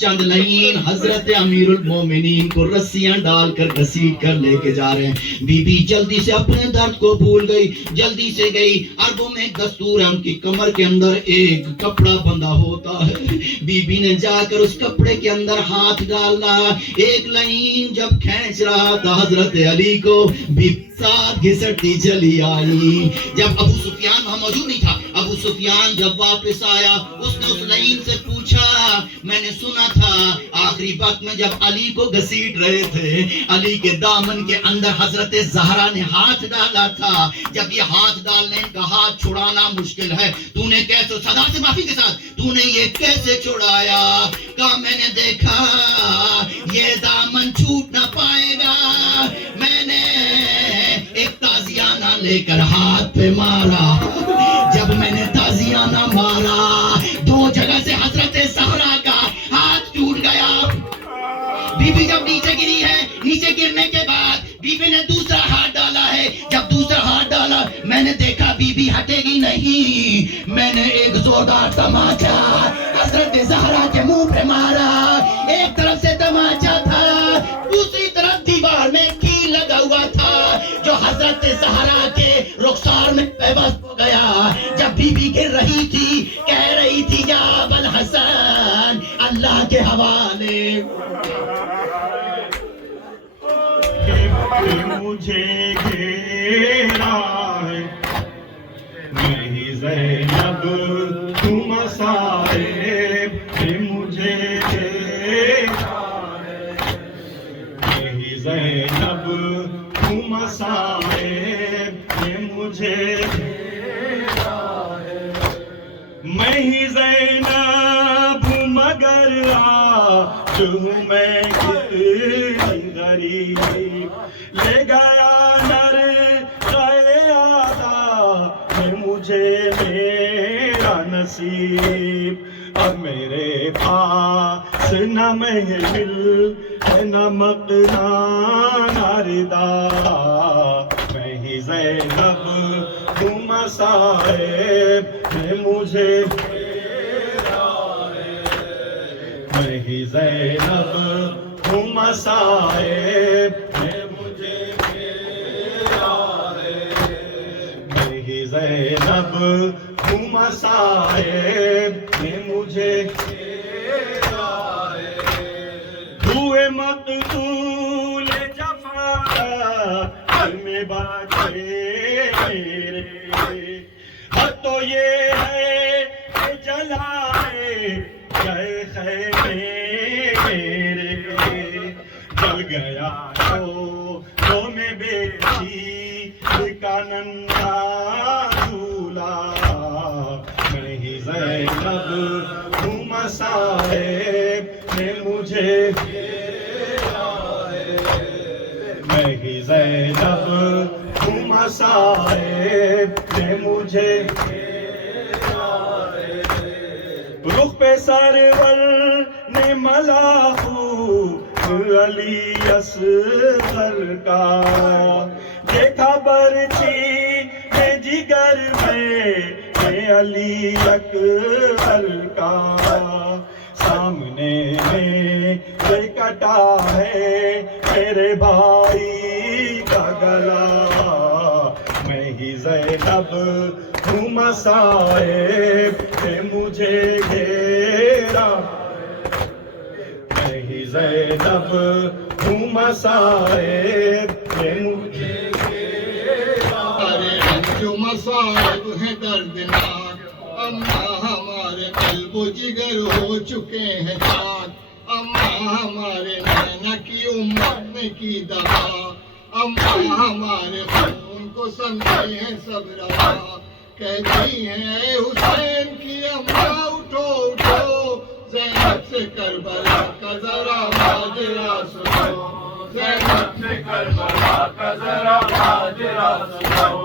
چند لائن حضرت امیر المومنین کو رسیاں ڈال کر گھسیٹ کر لے کے جا رہے ہیں۔ بی بی جلدی سے اپنے درد کو بھول گئی، جلدی سے گئی۔ عربوں میں ایک دستور ہے، ان کی کمر کے اندر ایک کپڑا بندھا ہوتا ہے، بی بی نے جا کر اس کپڑے کے اندر ہاتھ ڈالا، ایک لائن جب کھینچ رہا تھا حضرت علی کو، بی ساتھ گھسٹتی چلی آئی۔ جب ابو سفیان وہاں موجود نہیں تھا، ابو سفیان جب واپس آیا اس نے اس لعین سے پوچھا، میں نے سنا تھا آخری وقت میں جب علی کو گھسیٹ رہے تھے علی کے دامن کے اندر حضرت زہرا نے ہاتھ ڈالا تھا، جب یہ ہاتھ ڈالنے کا ہاتھ چھڑانا مشکل ہے، تو نے کیسے صدا سے معافی کے ساتھ تو نے یہ کیسے چھڑایا؟ کہا میں نے دیکھا یہ دامن چھوٹ نہ پائے گا، میں نے ایک تازیانہ لے کر ہاتھ پہ مارا، جب میں نے تازیانہ مارا دو جگہ سے حضرت زہرا کا ہاتھ ٹوٹ گیا۔ بی بی جب نیچے گری ہے، نیچے گرنے کے بعد بی بی نے دوسرا ہاتھ ڈالا ہے، جب دوسرا ہاتھ ڈالا میں نے دیکھا بی بی ہٹے گی نہیں، میں نے ایک زوردار تماچا حضرت زہرا کے منہ پہ مارا، ایک طرف سے تماچا تھا دوسری طرف دیوار میں کیل لگا ہوا تھا جو حضرت زہرا کے رخسار میں پیوست ہو گیا۔ جب بی بی گر رہی تھی کہہ رہی تھی یا ابوالحسن کے حوالے. مجھے گھیرا ہے نہیں زینب تم سارے مجھے گھیرا ہے نہیں زینب تم سارے مجھے گھیرا ہے میں ہی زینب ہوں مگر آج ہوں میں کتنی غریب لے گیا نر قیادہ مجھے میرا نصیب اب میرے پاس نہ محل ہے نہ مقنا نہ ردا میں ہی زینب ہوں مصائب مجھے میں ہی زینب ہوں مصائب مجھے میں ہی زینب ہوں مصائب مجھے ہوئے مقتول جفا میں باقی میرے حد تو یہ ہے کہ جلائے گئے خیمے میرے جل گیا تو میں بیٹی کا ننھا جھولا میں ہی زینب ہوں مصائب مجھے میں ہی زینب ہوں مصائب مجھے رخ پہ سرور نے ملاحو علی اصغر کا دیکھا برچھی میں جگر میں علی اکبر کا سامنے میں کٹا ہے میرے بھائی کا گلا میں ہی زینب ہوں مصائب مجھے گھیرا میں ہی زینب ہوں مصائب مجھے گھیرا جو مصائب ہیں دردناک اما ہمارے قلب و جگر ہو چکے ہیں خاک اما ہمارے نینا کی امت نے کی دغا اما ہمارے خون کو سمجھے ہیں سب روا کہتی ہیں اے حسین کی اما اٹھو اٹھو زینب سے کربلا کا ذرا ماجرا سنو زینب سے کربلا کا ذرا ماجرا سنو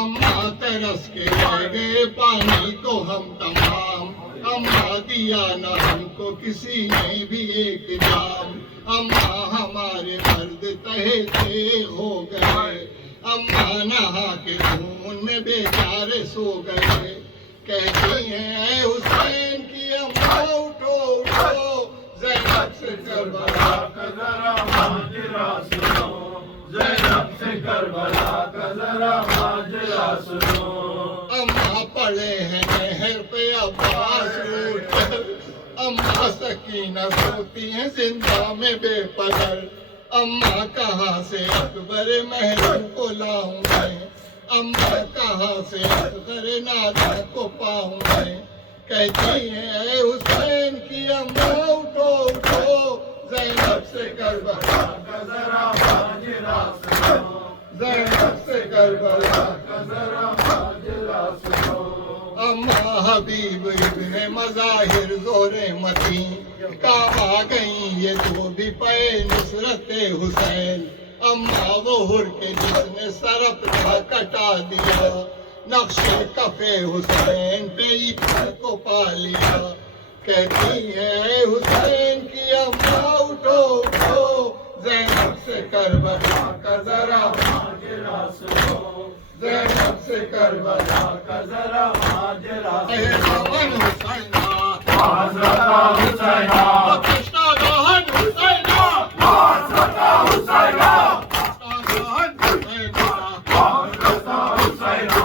اما ترس کے رہ گئے پانی کو ہم تمام اما دیا نہ ہم کو کسی نے بھی ایک جام اما ہمارے مرد تہے تیغ ہو گئے اما نہا کے خون میں بیچارے سو گئے کہتی ہیں اے حسین کی اما اٹھو اٹھو زینب سے کربلا کا ذرا ماجرا سنو زینب سے کربلا کا ذرا ماجرا سنو اما پڑے ہیں نہر پہ عباس روٹ کر اما سکینہ سوتی ہیں زندہ میں بے پدر اما کہاں سے اکبر محروم کو لاؤں میں اما کہاں سے اصغر نادر کو پاؤں میں کہتی ہیں اے حسین کی اما اٹھو اٹھو زینب سے کربلا کا ذرا ماجرا سنو زینب سے کربلا کا ذرا ماجرا سنو اما حبیب ابن مظاہر زور متین کام آ گئیں یہ دو بھی پے نصرت حسین اما وہ ہر کے جس نے سر اپنا کٹا دیا نقش کف حسین پہ عیسیٰ کو پا لیا کہتی ہے اے حسین کی اما اٹھو اٹھو زینب سے کربلا کا ذرا ماجرا سنو زینب سے کربلا کا ذرا ماجرا سنو اے بابن حسینہ حضرت حسینہ کشنا دہن حسینہ حضرت حسینہ حسینہ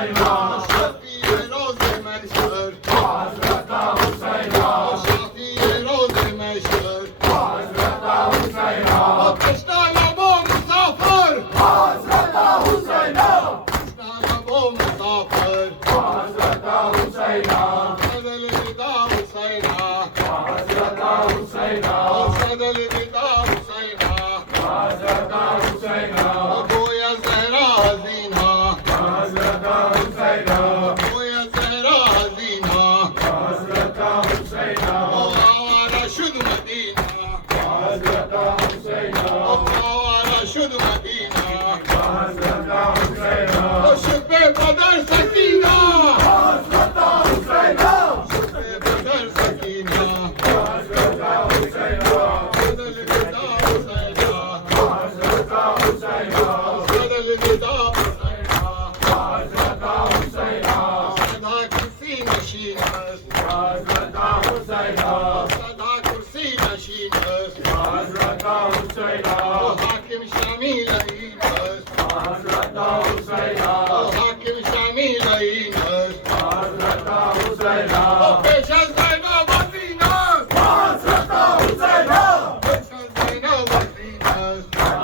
شفیع روز محشر شفیع روز محشر کشنا لبو مسافر کشنا لبو مسافر صد الوداع حسینا صد الوداع حسینا گویا زہرا حزینہ گویا زہرا حزینہ آوارہ شد مدینہ آوارہ شد مدینہ شب بدر سکینہ شب بدر سکینہ صد الوداع حسینا صد الوداع حسینا صدا کرسی نشین است صدا کرسی نشین است حاکم شامی لعین است حاکم شامی لعین است پیش از زینب وزین است پیش از زینب وزین است